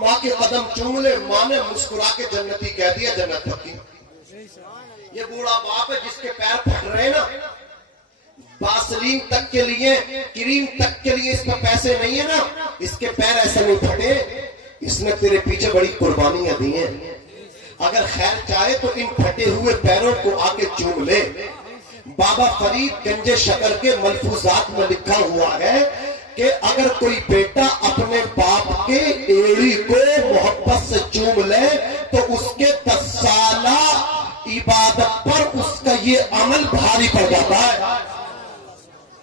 ماں کے قدم چوم لے، ماں نے مسکرا کے جنتی کہہ دیا، جنت پکی۔ یہ بوڑھا باپ ہے جس کے پیر پھٹ رہے نا، باسلین تک کے لیے، کریم تک کے لیے اس میں پیسے نہیں ہیں نا، اس کے پیر ایسے نہیں پھٹے، اس نے تیرے پیچھے بڑی قربانیاں دی ہیں۔ اگر خیر چاہے تو ان پھٹے ہوئے پیروں کو آ کے چوم لے۔ بابا فرید گنج شکر کے ملفوظات میں لکھا ہوا ہے کہ اگر کوئی بیٹا اپنے باپ کے ایڑی کو محبت سے چوم لے تو اس کے 10 سالہ عبادت پر اس کا یہ عمل بھاری پڑ جاتا ہے۔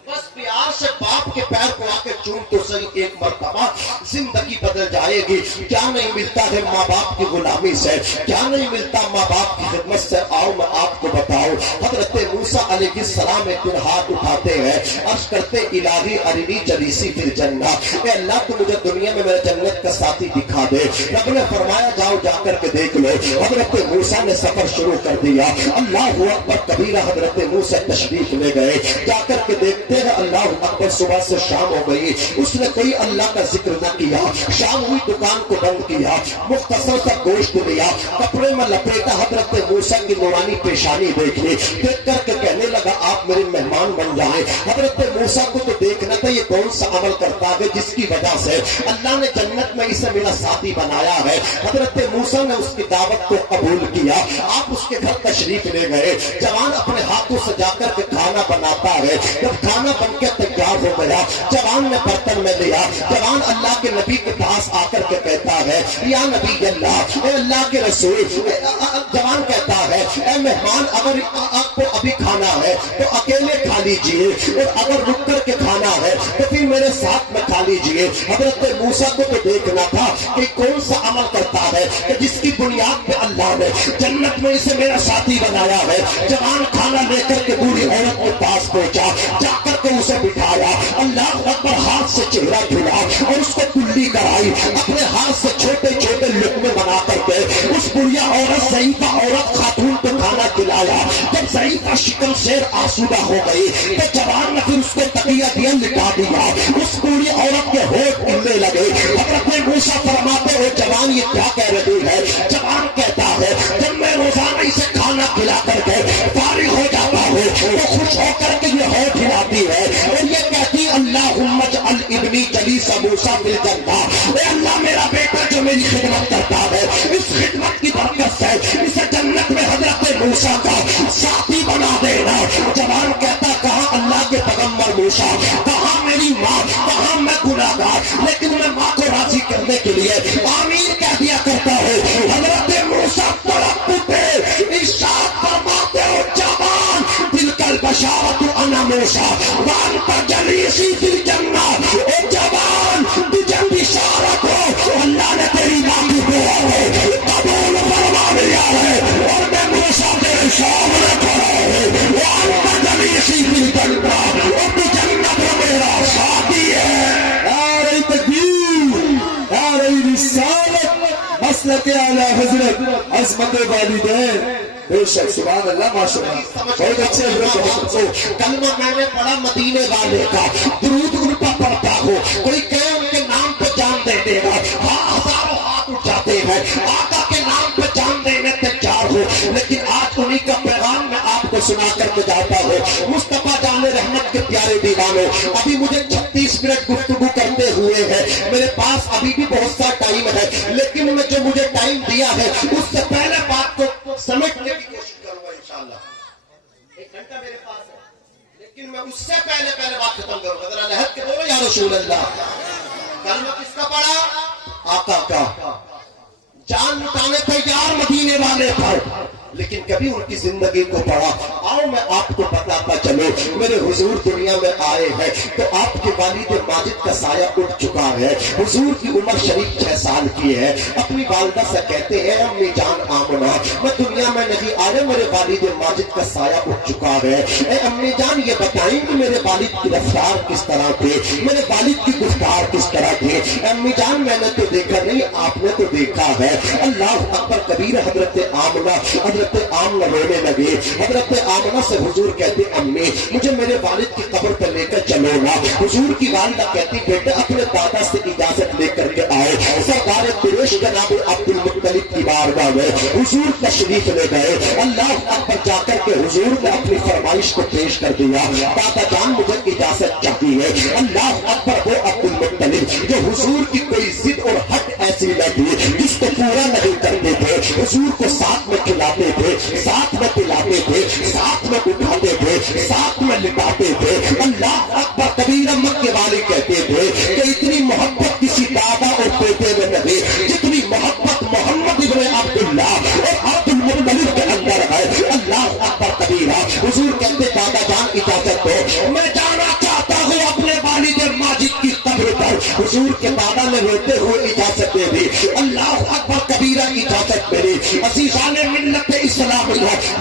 بس پیار سے باپ کے پیر کو آ کے چوم تو صحیح ایک مرتبہ، زندگی بدل بدل جائے گی. کیا نہیں ملتا ہے ماں باپ کی غلامی سے, کیا نہیں ملتا ماں باپ کی خدمت سے. آؤ میں آپ کو بتاؤں. حضرت موسیٰ علیہ السلام ایک دن ہاتھ اٹھاتے ہیں, عرض کرتے الہی ارنی جلیسی فی الجنہ, اے اللہ تو مجھے دنیا میں میرے جنت کا ساتھی دکھا دے. رب نے فرمایا جاؤ جا کر کے دیکھ لو. حضرت موسیٰ نے سفر شروع کر دیا. اللہ اکبر کبیرہ. حضرت موسیٰ تشریف لے گئے. جا کر کے دیکھتے ہیں اللہ اکبر صبح سے شام ہو گئی, اس نے کوئی اللہ کا ذکر نہ کیا. شام ہوئی دکان کو بند کیا, مختصر سا گوشت لیا, کپڑے میں لپیٹا. حضرت موسیٰ کی نورانی پیشانی دیکھی, دیکھ کر کے کہنے لگا آپ میرے مہمان بن جائیں. حضرت موسیٰ کو تو دیکھنا تھا یہ کون سا عمل کرتا ہے جس کی وجہ سے اللہ نے جنت میں اسے میرا ساتھی بنایا ہے. حضرت موسیٰ نے اس کی دعوت کو قبول کیا. آپ اس کے گھر تشریف لے گئے. جوان اپنے ہاتھوں سے جا کر کے کھانا بناتا ہے. جب کھانا بن کے تیار ہو گیا, جوان نے برتن میں لیا. جوان اللہ کے نبی کے پاس آ کر کے کہتا ہے یا نبی اللہ, اے اللہ کے رسول. جوان کہتا ہے اے مہمان, اگر آپ کو ابھی کھانا ہے تو اکیلے کھا لیجئے, اور اگر رک کر کے کھانا ہے تو پھر میرے ساتھ میں کھا لیجئے. حضرت موسیٰ کو تو دیکھنا تھا کہ کون سا عمل کرتا ہے کہ جس کی بنیاد پہ اللہ نے جنت میں اسے میرا ساتھی بنایا ہے. جوان کھانا لے کر کے بوڑھی عورت کے پاس پہنچا, جا کر کے اسے بٹھایا. اللہ اکبر ہاتھ سے چہرہ دھلا اور اس کو کلی کرائی. اپنے ہاتھ سے چھوٹے چھوٹے لقمے بنا کر کے اس بڑھیا عورت, ضعیفہ عورت خاتون کو کھانا کھلایا. جب ضعیفہ شکم شیر آسودہ ہو گئی تو جوان نے پھر اس کو تکیہ دیا, لٹا دیا. اس بوڑھی عورت کے ہونٹ پھولنے لگے. حضرت موسیٰ فرماتے ہو جوان یہ کیا کہہ رہی ہے؟ جوان کہتا ہے جب میں روزانہ اسے کھانا کھلا کر کے فارغ ہو جاتا ہوں تو خوش ہو کر کے یہ ہونٹ ہلاتی ہے اور یہ کہتی اللہم اجعل ابنی جلیس موسیٰ فی الجنہ, اے اللہ میرا بیٹا جو میری خدمت کرتا ہے اس خدمت کی برکت سے اسے جنت میں حضرت موسیٰ کا ساتھی بنا دینا. جوان کہتا کہاں اللہ کے پیغمبر موسیٰ, کہاں میری ماں, کہاں میں گناہگار, لیکن میں ماں کو راضی کرنے کے لیے آمین کہہ دیا کرتا ہوں. حضرت موسیٰ تڑپ اٹھے, ارشاد فرماتے ہو جوان تلک البشارۃ انا موسیٰ وانت جلیسی فی الجنہ, اے جوان تجھے بشارت ہو اللہ نے تیری ماں کی دعا کو قبول فرما لیا ہے اور میں موسیٰ تیرے سامنے کھڑا ہوں. وانت جلیسی فی الجنہ, اور تو جنت میں میرا ساتھی ہے. نعرہ تکبیر, نعرہ رسالت, مسلک اعلی حضرت, عظمت والدین. بے شک سبحان اللہ, ماشاءاللہ, بہت اچھے حضرت. کلمہ میں نے پڑھا مدینے والے کا, درود ان پر پڑھتا ہو, کوئی کہے ان کے نام پہ جان دے دے گا, ہزاروں ہاتھ اٹھ جاتے ہیں آقا کے نام پہ جان دینے تیار ہو. لیکن آج انہی کا پیغام میں آپ کو سنا کر کے جاتا ہوں. مصطفیٰ جان رحمت کے پیارے دیوانوں, ابھی مجھے 36 منٹ گفتگو کرتے ہوئے ہیں, میرے پاس ابھی بھی بہت سا ٹائم ہے, لیکن میں جو مجھے ٹائم دیا ہے اس سے پہلے بات کو سمیٹنے کی کوشش کروں گا انشاءاللہ. 1 گھنٹہ میرے پاس ہے, لیکن میں اس سے پہلے بات ختم کروں گا. ذرا لہت کے بولو یا رسول اللہ. کلمہ کس کا پڑھا؟ آقا کا. جان لٹانے تیار مدینے والے پر, لیکن کبھی ان کی زندگی کو پڑھا. آؤ میں آپ کو بتاتا چلو, میرے حضور دنیا میں آئے ہیں تو آپ کے والد ماجد کا سایہ اٹھ چکا ہے. حضور کی عمر شریف 6 سال کی ہے. اپنی والدہ سے کہتے ہیں امی جان آمنہ, میں دنیا میں نہیں آیا, میرے والد ماجد کا سایہ اٹھ چکا ہے. اے امی جان یہ بتائیں کہ میرے والد کی رفتار کس طرح تھی, میرے والد کی گفتار کس طرح تھی. امی جان میں نے تو دیکھا نہیں, آپ نے تو دیکھا ہے. اللہ اکبر کبیر. حضرت آمنہ آمنہ رونے لگے. حضرت آمنہ سے حضور کہتے امی مجھے میرے والد کی قبر پر لے کر چلو نا. حضور کی والدہ کہتی بیٹا اپنے دادا سے اجازت لے کر کے آئے. سرکار قریش جناب عبد المطلب کی بارگاہ میں حضور تشریف لے گئے. اللہ اکبر جا کر کے حضور نے اپنی فرمائش کو پیش کر دیا, دادا جان مجھے اجازت چاہیے. اللہ اکبر وہ عبد المطلب جو حضور کی کوئی ضد اور حد ایسی نہ تھی جس کو پورا نہیں کرتے تھے, حضور کو ساتھ میں کھلاتے تھے, ساتھ میں پلاتے تھے, ساتھ میں اٹھاتے تھے, ساتھ میں لٹاتے تھے. اللہ اکبر کبیر. مکے والے کہتے تھے کہ اتنی محبت کسی دادا اور بیٹے میں نہیں جتنی محبت محمد ابن عبداللہ اور عبد المطلب کے اندر ہے. اللہ اکبر کبیرہ. حضور کہتے دادا جان اجازت دو, میں جانا چاہتا ہوں اپنے والد ماجد ماجد کی قبر پر حضور کے دادا نے روتے ہوئے اجازت دے دی، اللہ اکبر کبیرہ اجازت ملی۔ عزیزان ملت اسلام،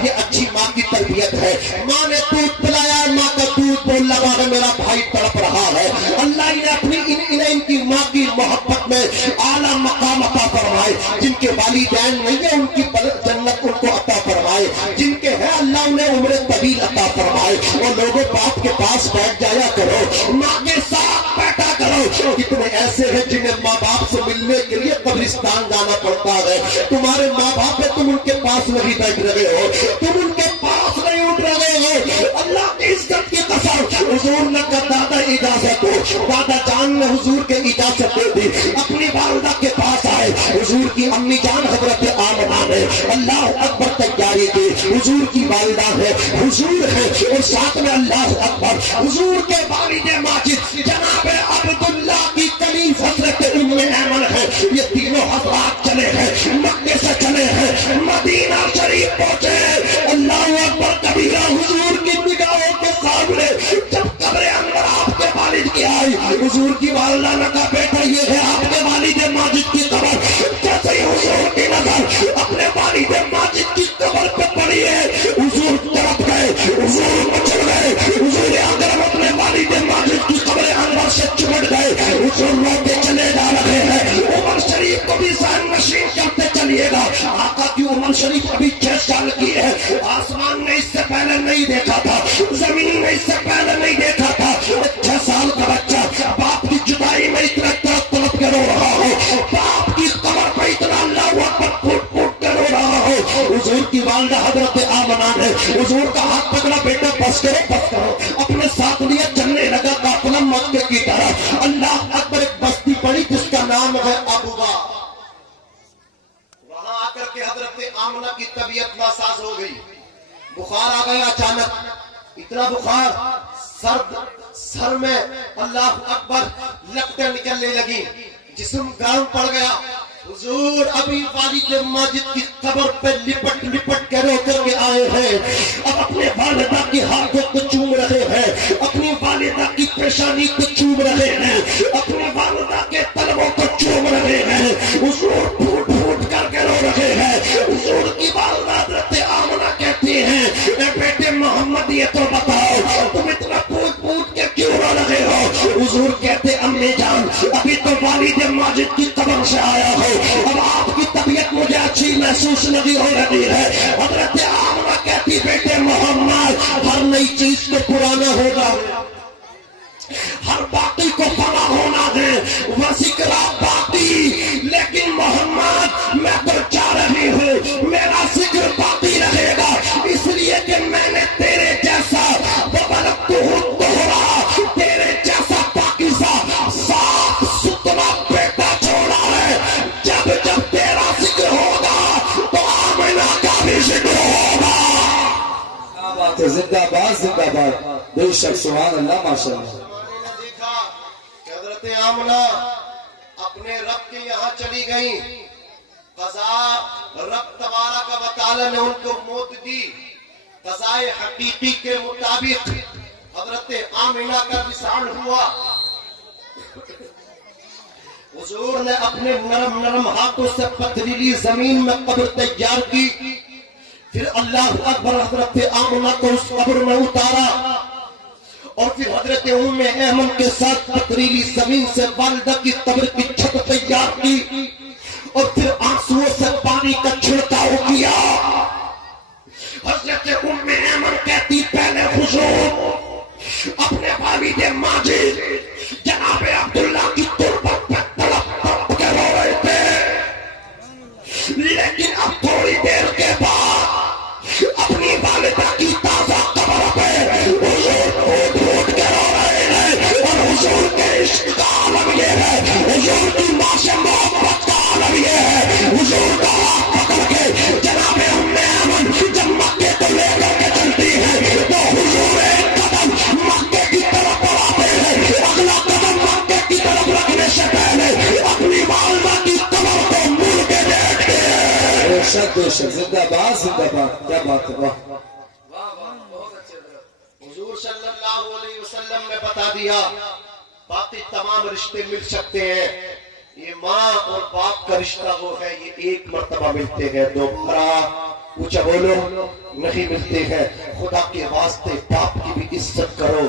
یہ اچھی ماں کی تربیت ہے۔ ماں نے دودھ پلایا، ماں کا دودھ بول لگا ہے میرا بھائی تڑپ رہا ہے، اللہ نے اپنی ان کی ماں کی محبت میں اعلیٰ مقام عطا فرمائے۔ جن کے والدین نہیں ہیں ان کی جنت ان کو عطا فرمائے، جن کے ہیں اللہ انہیں عمر طویل عطا فرمائے۔ اور لوگوں باپ کے پاس بیٹھ جایا کرو، ماں کے ساتھ بیٹھا کرو۔ کتنے ایسے ہیں جنہیں ماں باپ سے ملنے کے لیے قبرستان جانا پڑتا ہے، تمہارے ماں باپ ہے تم ان کے پاس نہیں بیٹھ رہے ہو، تم ان کے پاس نہیں اٹھ رہے ہو۔ اللہ کی عزت کی قسم، حضور نے کہا دادا اجازت دو، دادا جان نے حضور کے اجازت دے دی، اپنی والدہ کے پاس آئے۔ حضور کی امی جان حضرت آمنہ نے اللہ اکبر تیاری کی، حضور کی والدہ ہے، حضور ہے، اور ساتھ میں اللہ اکبر حضور کے والد ماجد جناب عبداللہ کی کنیز حضرت ام ایمن ہے۔ یہ تینوں حضرات چلے ہیں، مکے سے چلے ہیں، مدینہ شریف پہنچے۔ اللہ اکبر کبیرہ، حضور کی نگاہوں کے سامنے جب قبر انور آپ کے والد کی آئی، حضور کی والدہ نے کہا بیٹا یہ ہے آپ کے والد ماجد کی قبر۔ جیسے ہی حضور کی نظر اپنے والد ماجد کی قبر پہ پڑی ہے، حضور تڑپ گئے، حضور مچل گئے، حضور اکرم اپنے والد ماجد کی قبر انور سے چمٹ گئے، حضور روتے چلے جا رہے ہیں۔ عمر شریف کو بھی ذہن نشین کرتے چلیے گا، آقا کی عمر شریف ابھی 6 سال کی ہے، آسمان نے اس سے پہلے نہیں دیکھا تھا، زمین نے اس سے پہلے نہیں دیکھا تھا۔ 6 سال کا بچہ باپ کی جدائی میں اتنا تڑپ کے رو رہا ہو، باپ کی قبر پہ اتنا اللہ اکبر پھوٹ پھوٹ کے رو رہا ہو۔ حضور کی والدہ حضرت آمنہ نے حضور کا ہاتھ پکڑا، بیٹا بس کرو بس کرو، اپنے ساتھ لیا، چلنے لگا قافلہ مکے کی طرف۔ اللہ اکبر، ایک بستی پڑی جس کا نام ہے ابوا، وہاں آ کر کے حضرت آمنہ کی طبیعت ناساز ہو گئی، بخار آ گیا اچانک، اتنا بخار سر میں اللہ اکبر لپٹیں نکلنے لگی، جسم گرم پڑ گیا۔ حضور ابھی والد ماجد کی قبر پہ لپٹ لپٹ کے رو کر کے آئے ہیں، اب اپنے والدہ کے ہاتھوں کو چوم رہے ہیں، اپنی والدہ کی پیشانی کو چوم رہے ہیں، اپنی والدہ کے تلووں کو چوم رہے ہیں، حضور پھوٹ پھوٹ کر کے رو رہے ہیں۔ حضور کی والدہ حضرت آمنہ کہتی ہیں اے بیٹے محمد یہ تو بتاؤ تم اتنا پھوٹ پھوٹ کے کیوں رو رہے ہو؟ حضور کہتے امی جان ابھی تو والد ماجد کی قبر سے آیا ہو، اب آپ کی طبیعت مجھے اچھی محسوس نہیں ہو رہی ہے۔ حضرت آمنہ کہتی بیٹے محمد ہر نئی چیز کو پرانا ہوگا، ہر باقی کو فنا ہونا ہے، وذکر باقی، لیکن محمد میں تو چاہ رہی ہوں میرا ذکر باقی رہے گا، اس لیے کہ میں نے تیرے جیسا تیرے جیسا پاکیزہ صاف ستھرا بیٹا چھوڑا ہے، جب جب تیرا ذکر ہوگا تو آمنہ کا بھی ذکر ہوگا۔ کیا بات ہے، زندہ باد زندہ باد، بے شک سبحان اللہ ماشاء اللہ۔ دیکھا کہ حضرت آمنہ اپنے رب کے یہاں چلی گئی، قضا رب تبارک و تعالی نے ان کو موت دی، قضائے حقیقی کے مطابق حضرت آمنہ کا وصال ہوا۔ حضور نے اپنے نرم نرم ہاتھوں سے پتھریلی زمین میں قبر تیار کی، پھر اللہ اکبر حضرت آمنہ کو اس قبر میں اتارا، اور پھر حضرت ام ایمن کے ساتھ پتھریلی زمین سے والدہ کی قبر کی چھت تیار کی، اور پھر آنسوؤں سے پانی کا چھڑکاؤ کیا۔ حضرت ام ایمن کہتی پہلے حضور اپنے والد ماجد جناب عبداللہ کی تربت پہ تڑپ تڑپ کے رو رہے تھے، لیکن اب تھوڑی دیر کے بعد اپنی والدہ کی تازہ قبر پہ حضور پھوٹ پھوٹ کے رو رہے ہیں، اور حضور کے عشق کا عالم یہ ہے، حضور کی ماں سے محبت کا عالم یہ ہے۔ حضور کا ہاتھ پکڑ کے جناب ام ایمن جب مکے کو لے کر کے چلتی ہے تو حضور ایک قدم مکے کی طرف بڑھاتے ہیں، اگلا قدم مکے کی طرف رکھنے سے پہلے اپنی والدہ کی قبر کو مڑ کے دیکھتے ہیں۔ بے شک زندہ باد زندہ باد، کیا بات ہے، واہ بہت اچھے۔ حضور صلی اللہ علیہ وسلم نے بتا دیا باقی تمام رشتے مل سکتے ہیں، یہ ماں اور باپ کا رشتہ وہ ہے، یہ ایک مرتبہ ملتے ہیں، دوبارہ اونچا بولو نہیں ملتے ہیں۔ خدا کے واسطے باپ کی بھی عزت کرو،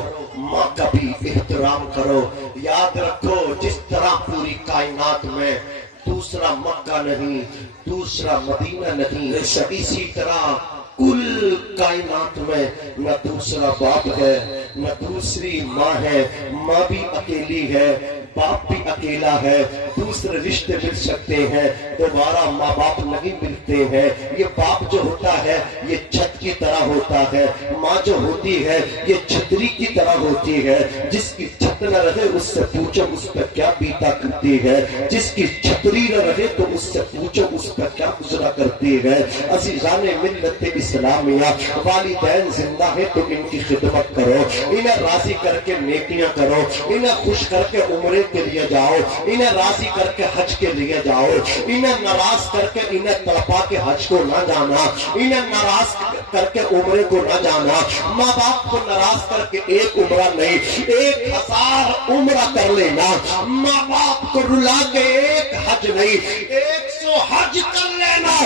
ماں کا بھی احترام کرو۔ یاد رکھو جس طرح پوری کائنات میں دوسرا مکہ نہیں، دوسرا مدینہ نہیں، اسی طرح کل کائنات میں نہ دوسرا باپ ہے نہ دوسری ماں ہے، ماں بھی اکیلی ہے، باپ بھی اکیلا ہے، دوسرے رشتے مل سکتے ہیں، دوبارہ ماں باپ نہیں ملتے ہیں۔ یہ باپ جو ہوتا ہے یہ چھت کی طرح ہوتا ہے، ماں جو ہوتی ہے یہ چھتری کی طرح ہوتی ہے۔ جس کی چھت نہ رہے اس سے پوچھو اس پر کیا بیتا کرتی ہے، جس کی چھتری نہ رہے تو اس سے پوچھو اس پر کیا گزرا کرتی ہے۔ عزیزان ملت اسلامیہ، والدین زندہ ہے تو ان کی خدمت کرو، انہیں راضی کر کے نیکیاں کرو، انہیں خوش کر کے عمرے کے لیے جاؤ، انہیں راضی کر کے حج کے لیے جاؤ، انہیں ناراض کر کے انہیں تڑپا کے حج کو نہ جانا، انہیں ناراض کر کے عمرے کو نہ جانا۔ ماں باپ کو ناراض کر کے ایک عمرہ نہیں 1000 عمرہ کر لینا، ماں باپ کو رلا کے ایک حج نہیں 100 حج کر لینا۔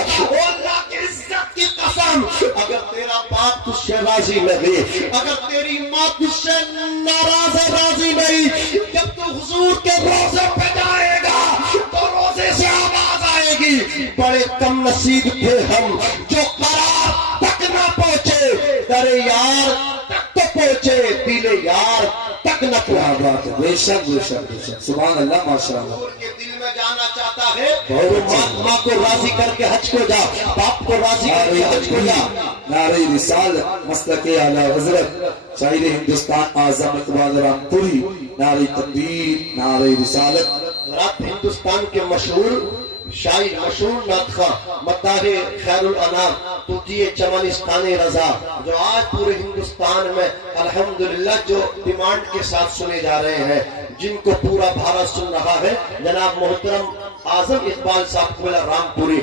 اللہ کی عزت کی قسم، اگر تیرا باپ تجھ سے راضی نہیں، اگر تیری ماں تجھ سے ناراض راضی نہیں، جب تو حضور کے روزے پہ جائے گا تو روزے سے آواز آئے گی، بڑے کم نصیب تھے ہم جو قرار تک نہ پہنچے، در یار تک تو پہنچے، دل یار تک نہ پہنچے۔ بے شک بے شک بے شک، سبحان اللہ، ماشاء اللہ۔ حضور کے دل میں جانا چاہتا ہے تو ماں کو راضی کر کے حج کو جا، باپ کو راضی کر کے حج کو جا۔ نعرہ رسالت، مسلک اعلی حضرت شاعر ہندوستان اعظم اقبال رام پوری، نعرہ تکبیر، نعرہ رسالت۔ رات ہندوستان کے مشہور شاعر، مشہور ناطخواں، مداح خیر الانام، توتیے چمنستان رضا، جو آج پورے ہندوستان میں الحمدللہ جو ڈیمانڈ کے ساتھ سنے جا رہے ہیں، جن کو پورا بھارت سن رہا ہے، جناب محترم اعظم اقبال صاحب قبلہ رام پوری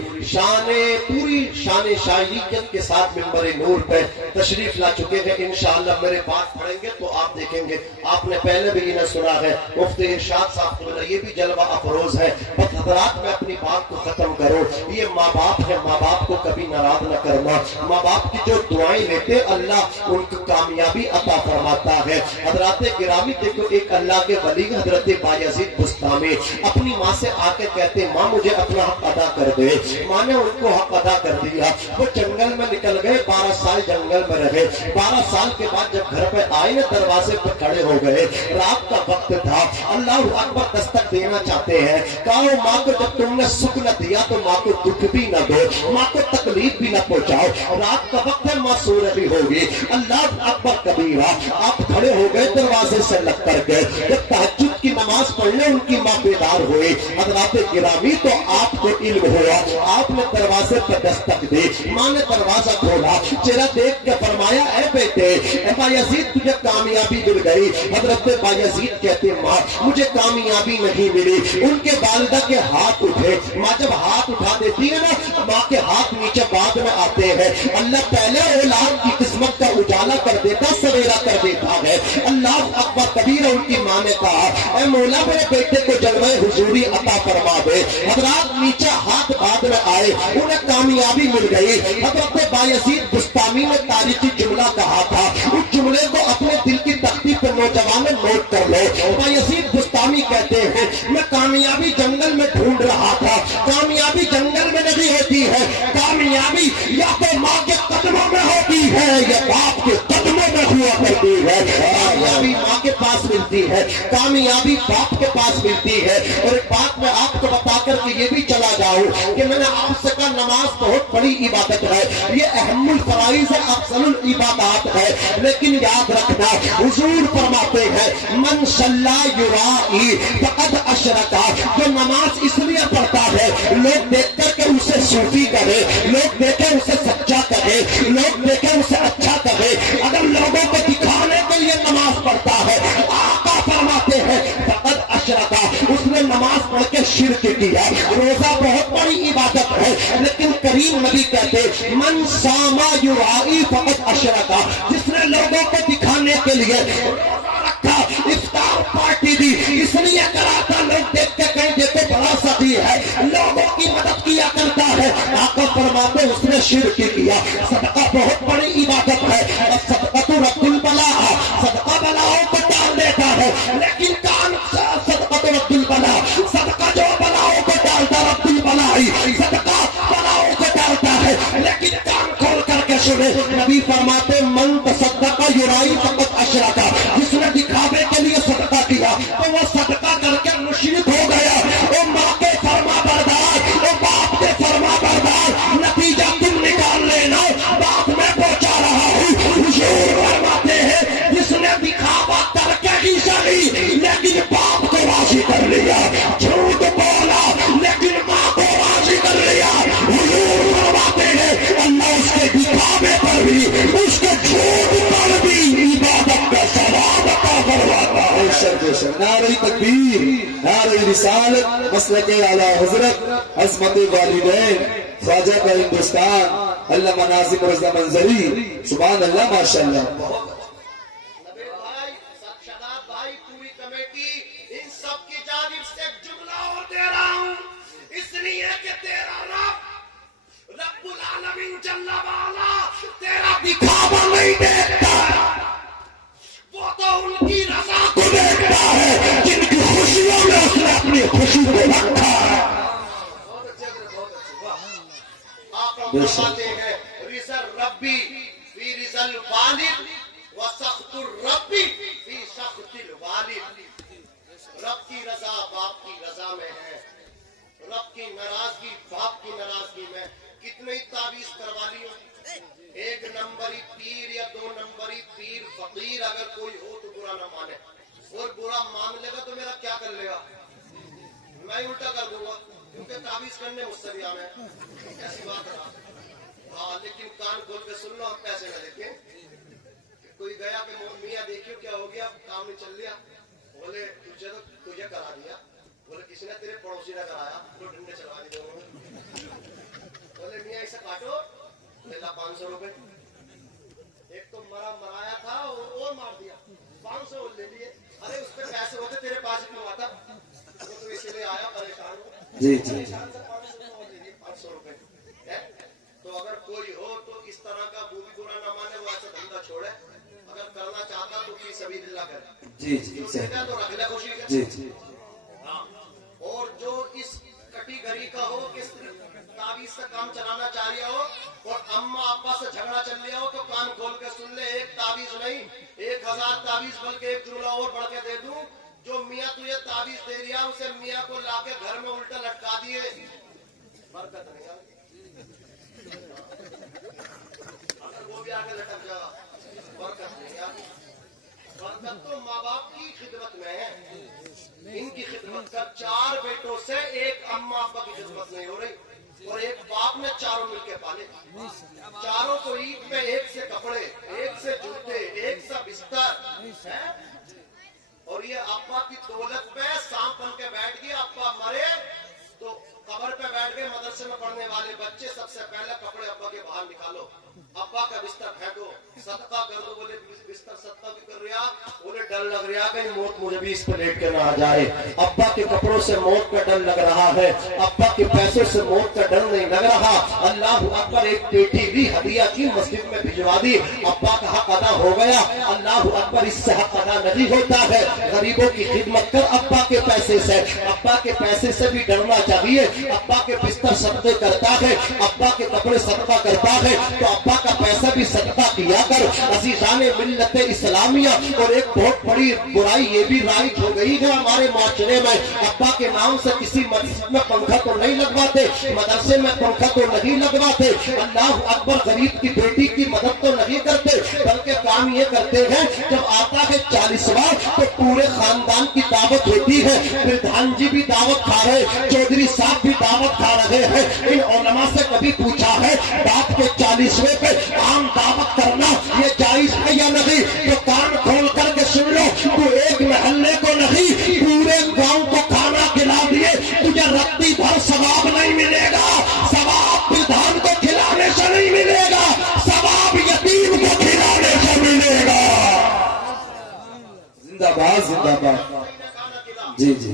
پوری شان شاعریت کے ساتھ منبر نور پہ تشریف لا چکے ہیں۔ انشاءاللہ میرے بات پڑھیں گے تو آپ دیکھیں گے، آپ نے پہلے بھی انہیں سنا ہے، مفتی ارشاد صاحب قبلہ، یہ بھی جلوہ افروز ہے۔ بس حضرات میں اپنی بات کو ختم کرو، یہ ماں باپ ہے، ماں باپ کو کبھی ناراض نہ کرنا، ماں باپ کی جو دعائیں لیتے اللہ ان کو کامیابی عطا فرماتا ہے۔ حضرات گرامی دیکھو، ایک اللہ کے ولی حضرت بایزید بستامی اپنی ماں سے آ کے کہتے ماں مجھے اپنا حق ادا کر دے، ماں نے ان کو حق ادا کر دیا، وہ جنگل میں نکل گئے، 12 سال جنگل میں رہے، 12 سال کے بعد جب گھر پہ آئے نا دروازے پہ کھڑے ہو گئے، رات کا وقت تھا، اللہ اکبر دستک دینا چاہتے ہیں، کہا ماں کو جب تم نے سکھ نہ دیا تو ماں کو دکھ بھی نہ دو، ماں کو تکلیف بھی نہ پہنچاؤ، رات کا وقت ہے، ماں سو رہی ہوگی، اللہ اکبر کبیرہ، آپ کھڑے ہو گئے دروازے سے لگ کر کے، جب تہجد کی نماز پڑھنے ان کی ماں بیدار ہوئی، حضرات گرامی تو آپ کو علم ہوا، آپ نے دروازے پر دستک دی، ماں نے دروازہ کھولا، چہرہ دیکھ کے فرمایا اے بیٹے، اے بایزید تجھے کامیابی مل گئی۔ حضرت بایزید کہتے ماں مجھے کامیابی نہیں ملی، ان کے والدہ کے ہاتھ اٹھے، ماں جب ہاتھ اٹھا دیتی ہے نا، ماں کے ہاتھ نیچے بعد میں آتے ہیں، اللہ پہلے اولاد کی قسمت کا اجالا کر دیتا، سویرا کر دیتا ہے۔ اللہ اکبر کبیرہ، ان کی ماں نے کہا اے مولا میرے بیٹے کو جلوہ حضوری عطا فرما دے۔ حضرات نیچے ہاتھ بعد میں آئے، انہیں کامیابی مل گئی۔ حضرت بایزید بستامی نے تاریخی جملہ کہا تھا، اس جملے کو اپنے دل کی تختی پر نوجوان نوٹ کر لو۔ بایزید بستامی کہتے ہیں میں کامیابی جنگل میں ڈھونڈ رہا تھا، کامیابی جنگل میں نہیں ہوتی ہے، کامیابی یا تو ماں کے قدموں میں ہوتی ہے یا باپ کے قدموں میں ہوا کرتی ہے۔ کامیابی ماں کے پاس ملتی ہے، کامیابی باپ کے پاس ملتی ہے۔ اور ایک بات میں آپ کو بتا کر کے یہ بھی چلا جاؤں کہ میں نے آپ سے کہا نماز بہت بڑی عبادت ہے، یہ اہم الفرائض ہے، افضل العبادات ہے، لیکن یاد رکھنا حضور فرماتے ہیں من صلی یرائی فقد اشرک، جو نماز اس لیے پڑھتا ہے لوگ دیکھ کر کے اسے صوفی کہے، لوگ دیکھیں اسے سچا کہے، لوگ دیکھیں اسے اچھا کہے، اگر لوگوں کو دکھانے کے لیے نماز پڑھتا ہے، آقا فرماتے ہیں فقد اشرک، اس نے نماز پڑھ کے شرک کیا۔ روزہ بہت بڑی عبادت ہے، لیکن کریم نبی کہتے من ساما یرائی فقد اشرک، جس نے لوگوں کو دکھانے کے لیے روزہ رکھا، افطار پارٹی کرتی تھی، اس لیے کراتا لوگ دیکھ کے کہیں یہ تو بڑا سخی ہے، لوگوں کی مدد کیا کرتا ہے۔ آقا فرماتے اس نے شرک کیا۔ صدقہ بہت بڑی عبادت ہے، اور صدقہ تو رب البلاء، صدقہ بلاؤں کو ٹال دیتا ہے، لیکن کان صدقہ تو رب البلاء، صدقہ جو بلاؤں کو ٹالتا رب البلاء، صدقہ بلاؤں کو ٹالتا ہے، لیکن کان کھول کر کے سنے، نبی فرماتے من تصدق یرائی فقط اشرکا، جس نے دکھاوے کے لیے صدقہ کیا تو وہ صدقہ کر کے مشرک ہو گیا۔ وہ ماں کے فرما بردار، وہ باپ کے فرما بردار، نتیجہ تم نکال لینا، بات میں پہنچا رہا ہوں۔ حضور فرماتے ہیں جس نے دکھاوا کر کے ہی صحیح لیکن باپ کو راضی کر لیا، جھوٹ بولا لیکن ماں کو راضی کر لیا، حضور فرماتے ہیں اللہ اس کے دکھاوے پر بھی، اس کے جھوٹ پر بھی عبادت کا ثواب عطا کرواتا ہے۔ نعرہ تکبیر، نعرہ رسالت، مسلک اعلی حضرت، عظمت والدین، خواجہ کا ہندوستان، علامہ ناظم رضا منظری، سبحان اللہ ماشاءاللہ۔ نبی بھائی، شاداب بھائی، پوری کمیٹی، ان سب کی جانب سے ایک جملہ اور دے رہا ہوں، اس لیے کہ تیرا رب العالمین جل وعلا تیرا دکھاوا نہیں دیکھتا، وہ تو ان کی رضا کو دیکھتا ہے جن کی خوشیوں میں اس نے اپنی خوشی کو رکھا ہے۔ بہت اچھے، بہت اچھے، واہ۔ آپ فرماتے ہیں رضا ربی فی رضا الوالد و سخط الربی فی سخط الوالد۔ رب کی رضا باپ کی رضا میں ہے، رب کی ناراضگی باپ کی ناراضگی میں۔ کتنے تعویذ کروا لی ہو، ایک نمبری پیر یا دو نمبری پیر فقیر اگر کوئی ہو تو برا نہ مانے، اور برا مان لے گا تو میرا کیا کر لے گا، میں الٹا کر دوں گا، کیونکہ تعویذ کرنے مجھ سے بھی آنا ہے، ایسی بات ہے۔ ہاں لیکن کان کھول کے سن لو، ہم پیسے نہ دیکھیں۔ کوئی گیا کہ میاں دیکھیو کیا ہو گیا، کام نہیں چل لیا، بولے تجھے کرا دیا، بولے کسی نے تیرے پڑوسی نے کرایا، تو ڈنڈے چلوا دی دونوں نے۔ بولے میاں اسے کاٹو، لے لا 500 روپے، ایک تو مرایا تھا اور مار دیا، 500 لے لیے، ارے اس پہ پیسے ہوتے تیرے پاس کیوں آتا، وہ تو اسی لیے آیا پریشان ہو، پریشان سے 500 روپے۔ تو اگر کوئی ہو تو اس طرح کا وہ بھی برا نہ مانے، وہ ایسا دھندا چھوڑے، اگر کرنا چاہتا تو فی سبیل اللہ کرے، جی جو دیتا تو رکھ لے خوشی کے۔ جی جی، اور جو اس کٹی گھڑی کا ہو کہ تعویذ سے کام چلانا چاہ رہا ہو اور اما ابا سے جھگڑا چل رہا ہو تو کان کھول کے سن لے، ایک تعویذ نہیں 1000 تعویذ بلکہ ایک جملہ اور بڑھ کے دے دوں، جو میاں تجھے تعویذ دے رہا اسے میاں کو لا کے گھر میں الٹا لٹکا دیے، برکت نہیں آگی، اگر وہ بھی آگے لٹک جائے برکت نہیں آگی۔ برکت تو ماں باپ کی خدمت میں ہے، ان کی خدمت کر، 4 بیٹوں سے ایک اما ابا کی خدمت نہیں ہو رہی، اور ایک باپ نے چاروں مل کے پالے، چاروں کو عید میں ایک سے کپڑے، ایک سے جوتے، ایک سے بستر، اور یہ ابا کی دولت پہ سانپ بن کے بیٹھ گیا، ابا مرے تو قبر پہ بیٹھ گئے، مدرسے میں پڑھنے والے بچے سب سے پہلے کپڑے ابا کے باہر نکالو، ابا کا بستر پھینکو، صدقہ کر دو، بولے بستر صدقہ بھی کر رہا، بولے ڈر لگ رہا کہ موت مجھے بھی اس پہ لیٹ کے نہ آ جائے، ابا کے کپڑوں سے موت کا ڈر لگ رہا ہے، ابا کے پیسوں سے موت کا ڈر نہیں لگ رہا، اللہ اکبر، ایک پیٹی بھی ہدیہ کی مسجد میں بھجوا دی، ابا کا حق ادا ہو گیا، اللہ اکبر، اس سے حق ادا نہیں ہوتا ہے، غریبوں کی خدمت کر ابا کے پیسے سے، ابا کے پیسے سے بھی ڈرنا چاہیے، ابا کے بستر صدقے کرتا ہے، ابا کے کپڑے صدقہ کرتا ہے تو ابا کا پیسہ بھی صدقہ کیا کر۔ عزیزان ملت اسلامیہ، اور ایک بہت بڑی برائی یہ بھی رائج ہو گئی ہے ہمارے معاشرے میں، ابا کے نام سے کسی مسجد میں پنکھا تو نہیں لگواتے، مدرسے میں پنکھا تو نہیں لگواتے، اللہ اکبر، غریب کی بیٹی کی مدد تو نہیں کرتے، بلکہ کام یہ کرتے ہیں جب آتا ہے 40واں تو پورے خاندان کی دعوت ہوتی ہے، پردھان جی بھی دعوت کھا رہے، چودھری صاحب بھی دعوت کھا رہے ہیں، ان علماء سے کبھی پوچھا ہے رات کے 40ویں پہ عام دعوت کرنا یہ جائز ہے یا نہیں؟ تو کان کھول کر کے سن لو، تو ایک محلے کو نہیں پورے گاؤں کو کھانا کھلا دیے، تجھے رتی بھر ثواب نہیں ملے گا، ثواب پردھان کو کھلانے سے نہیں ملے گا، ثواب یتیم کو کھلانے سے ملے گا۔ زندہ باد، زندہ باد۔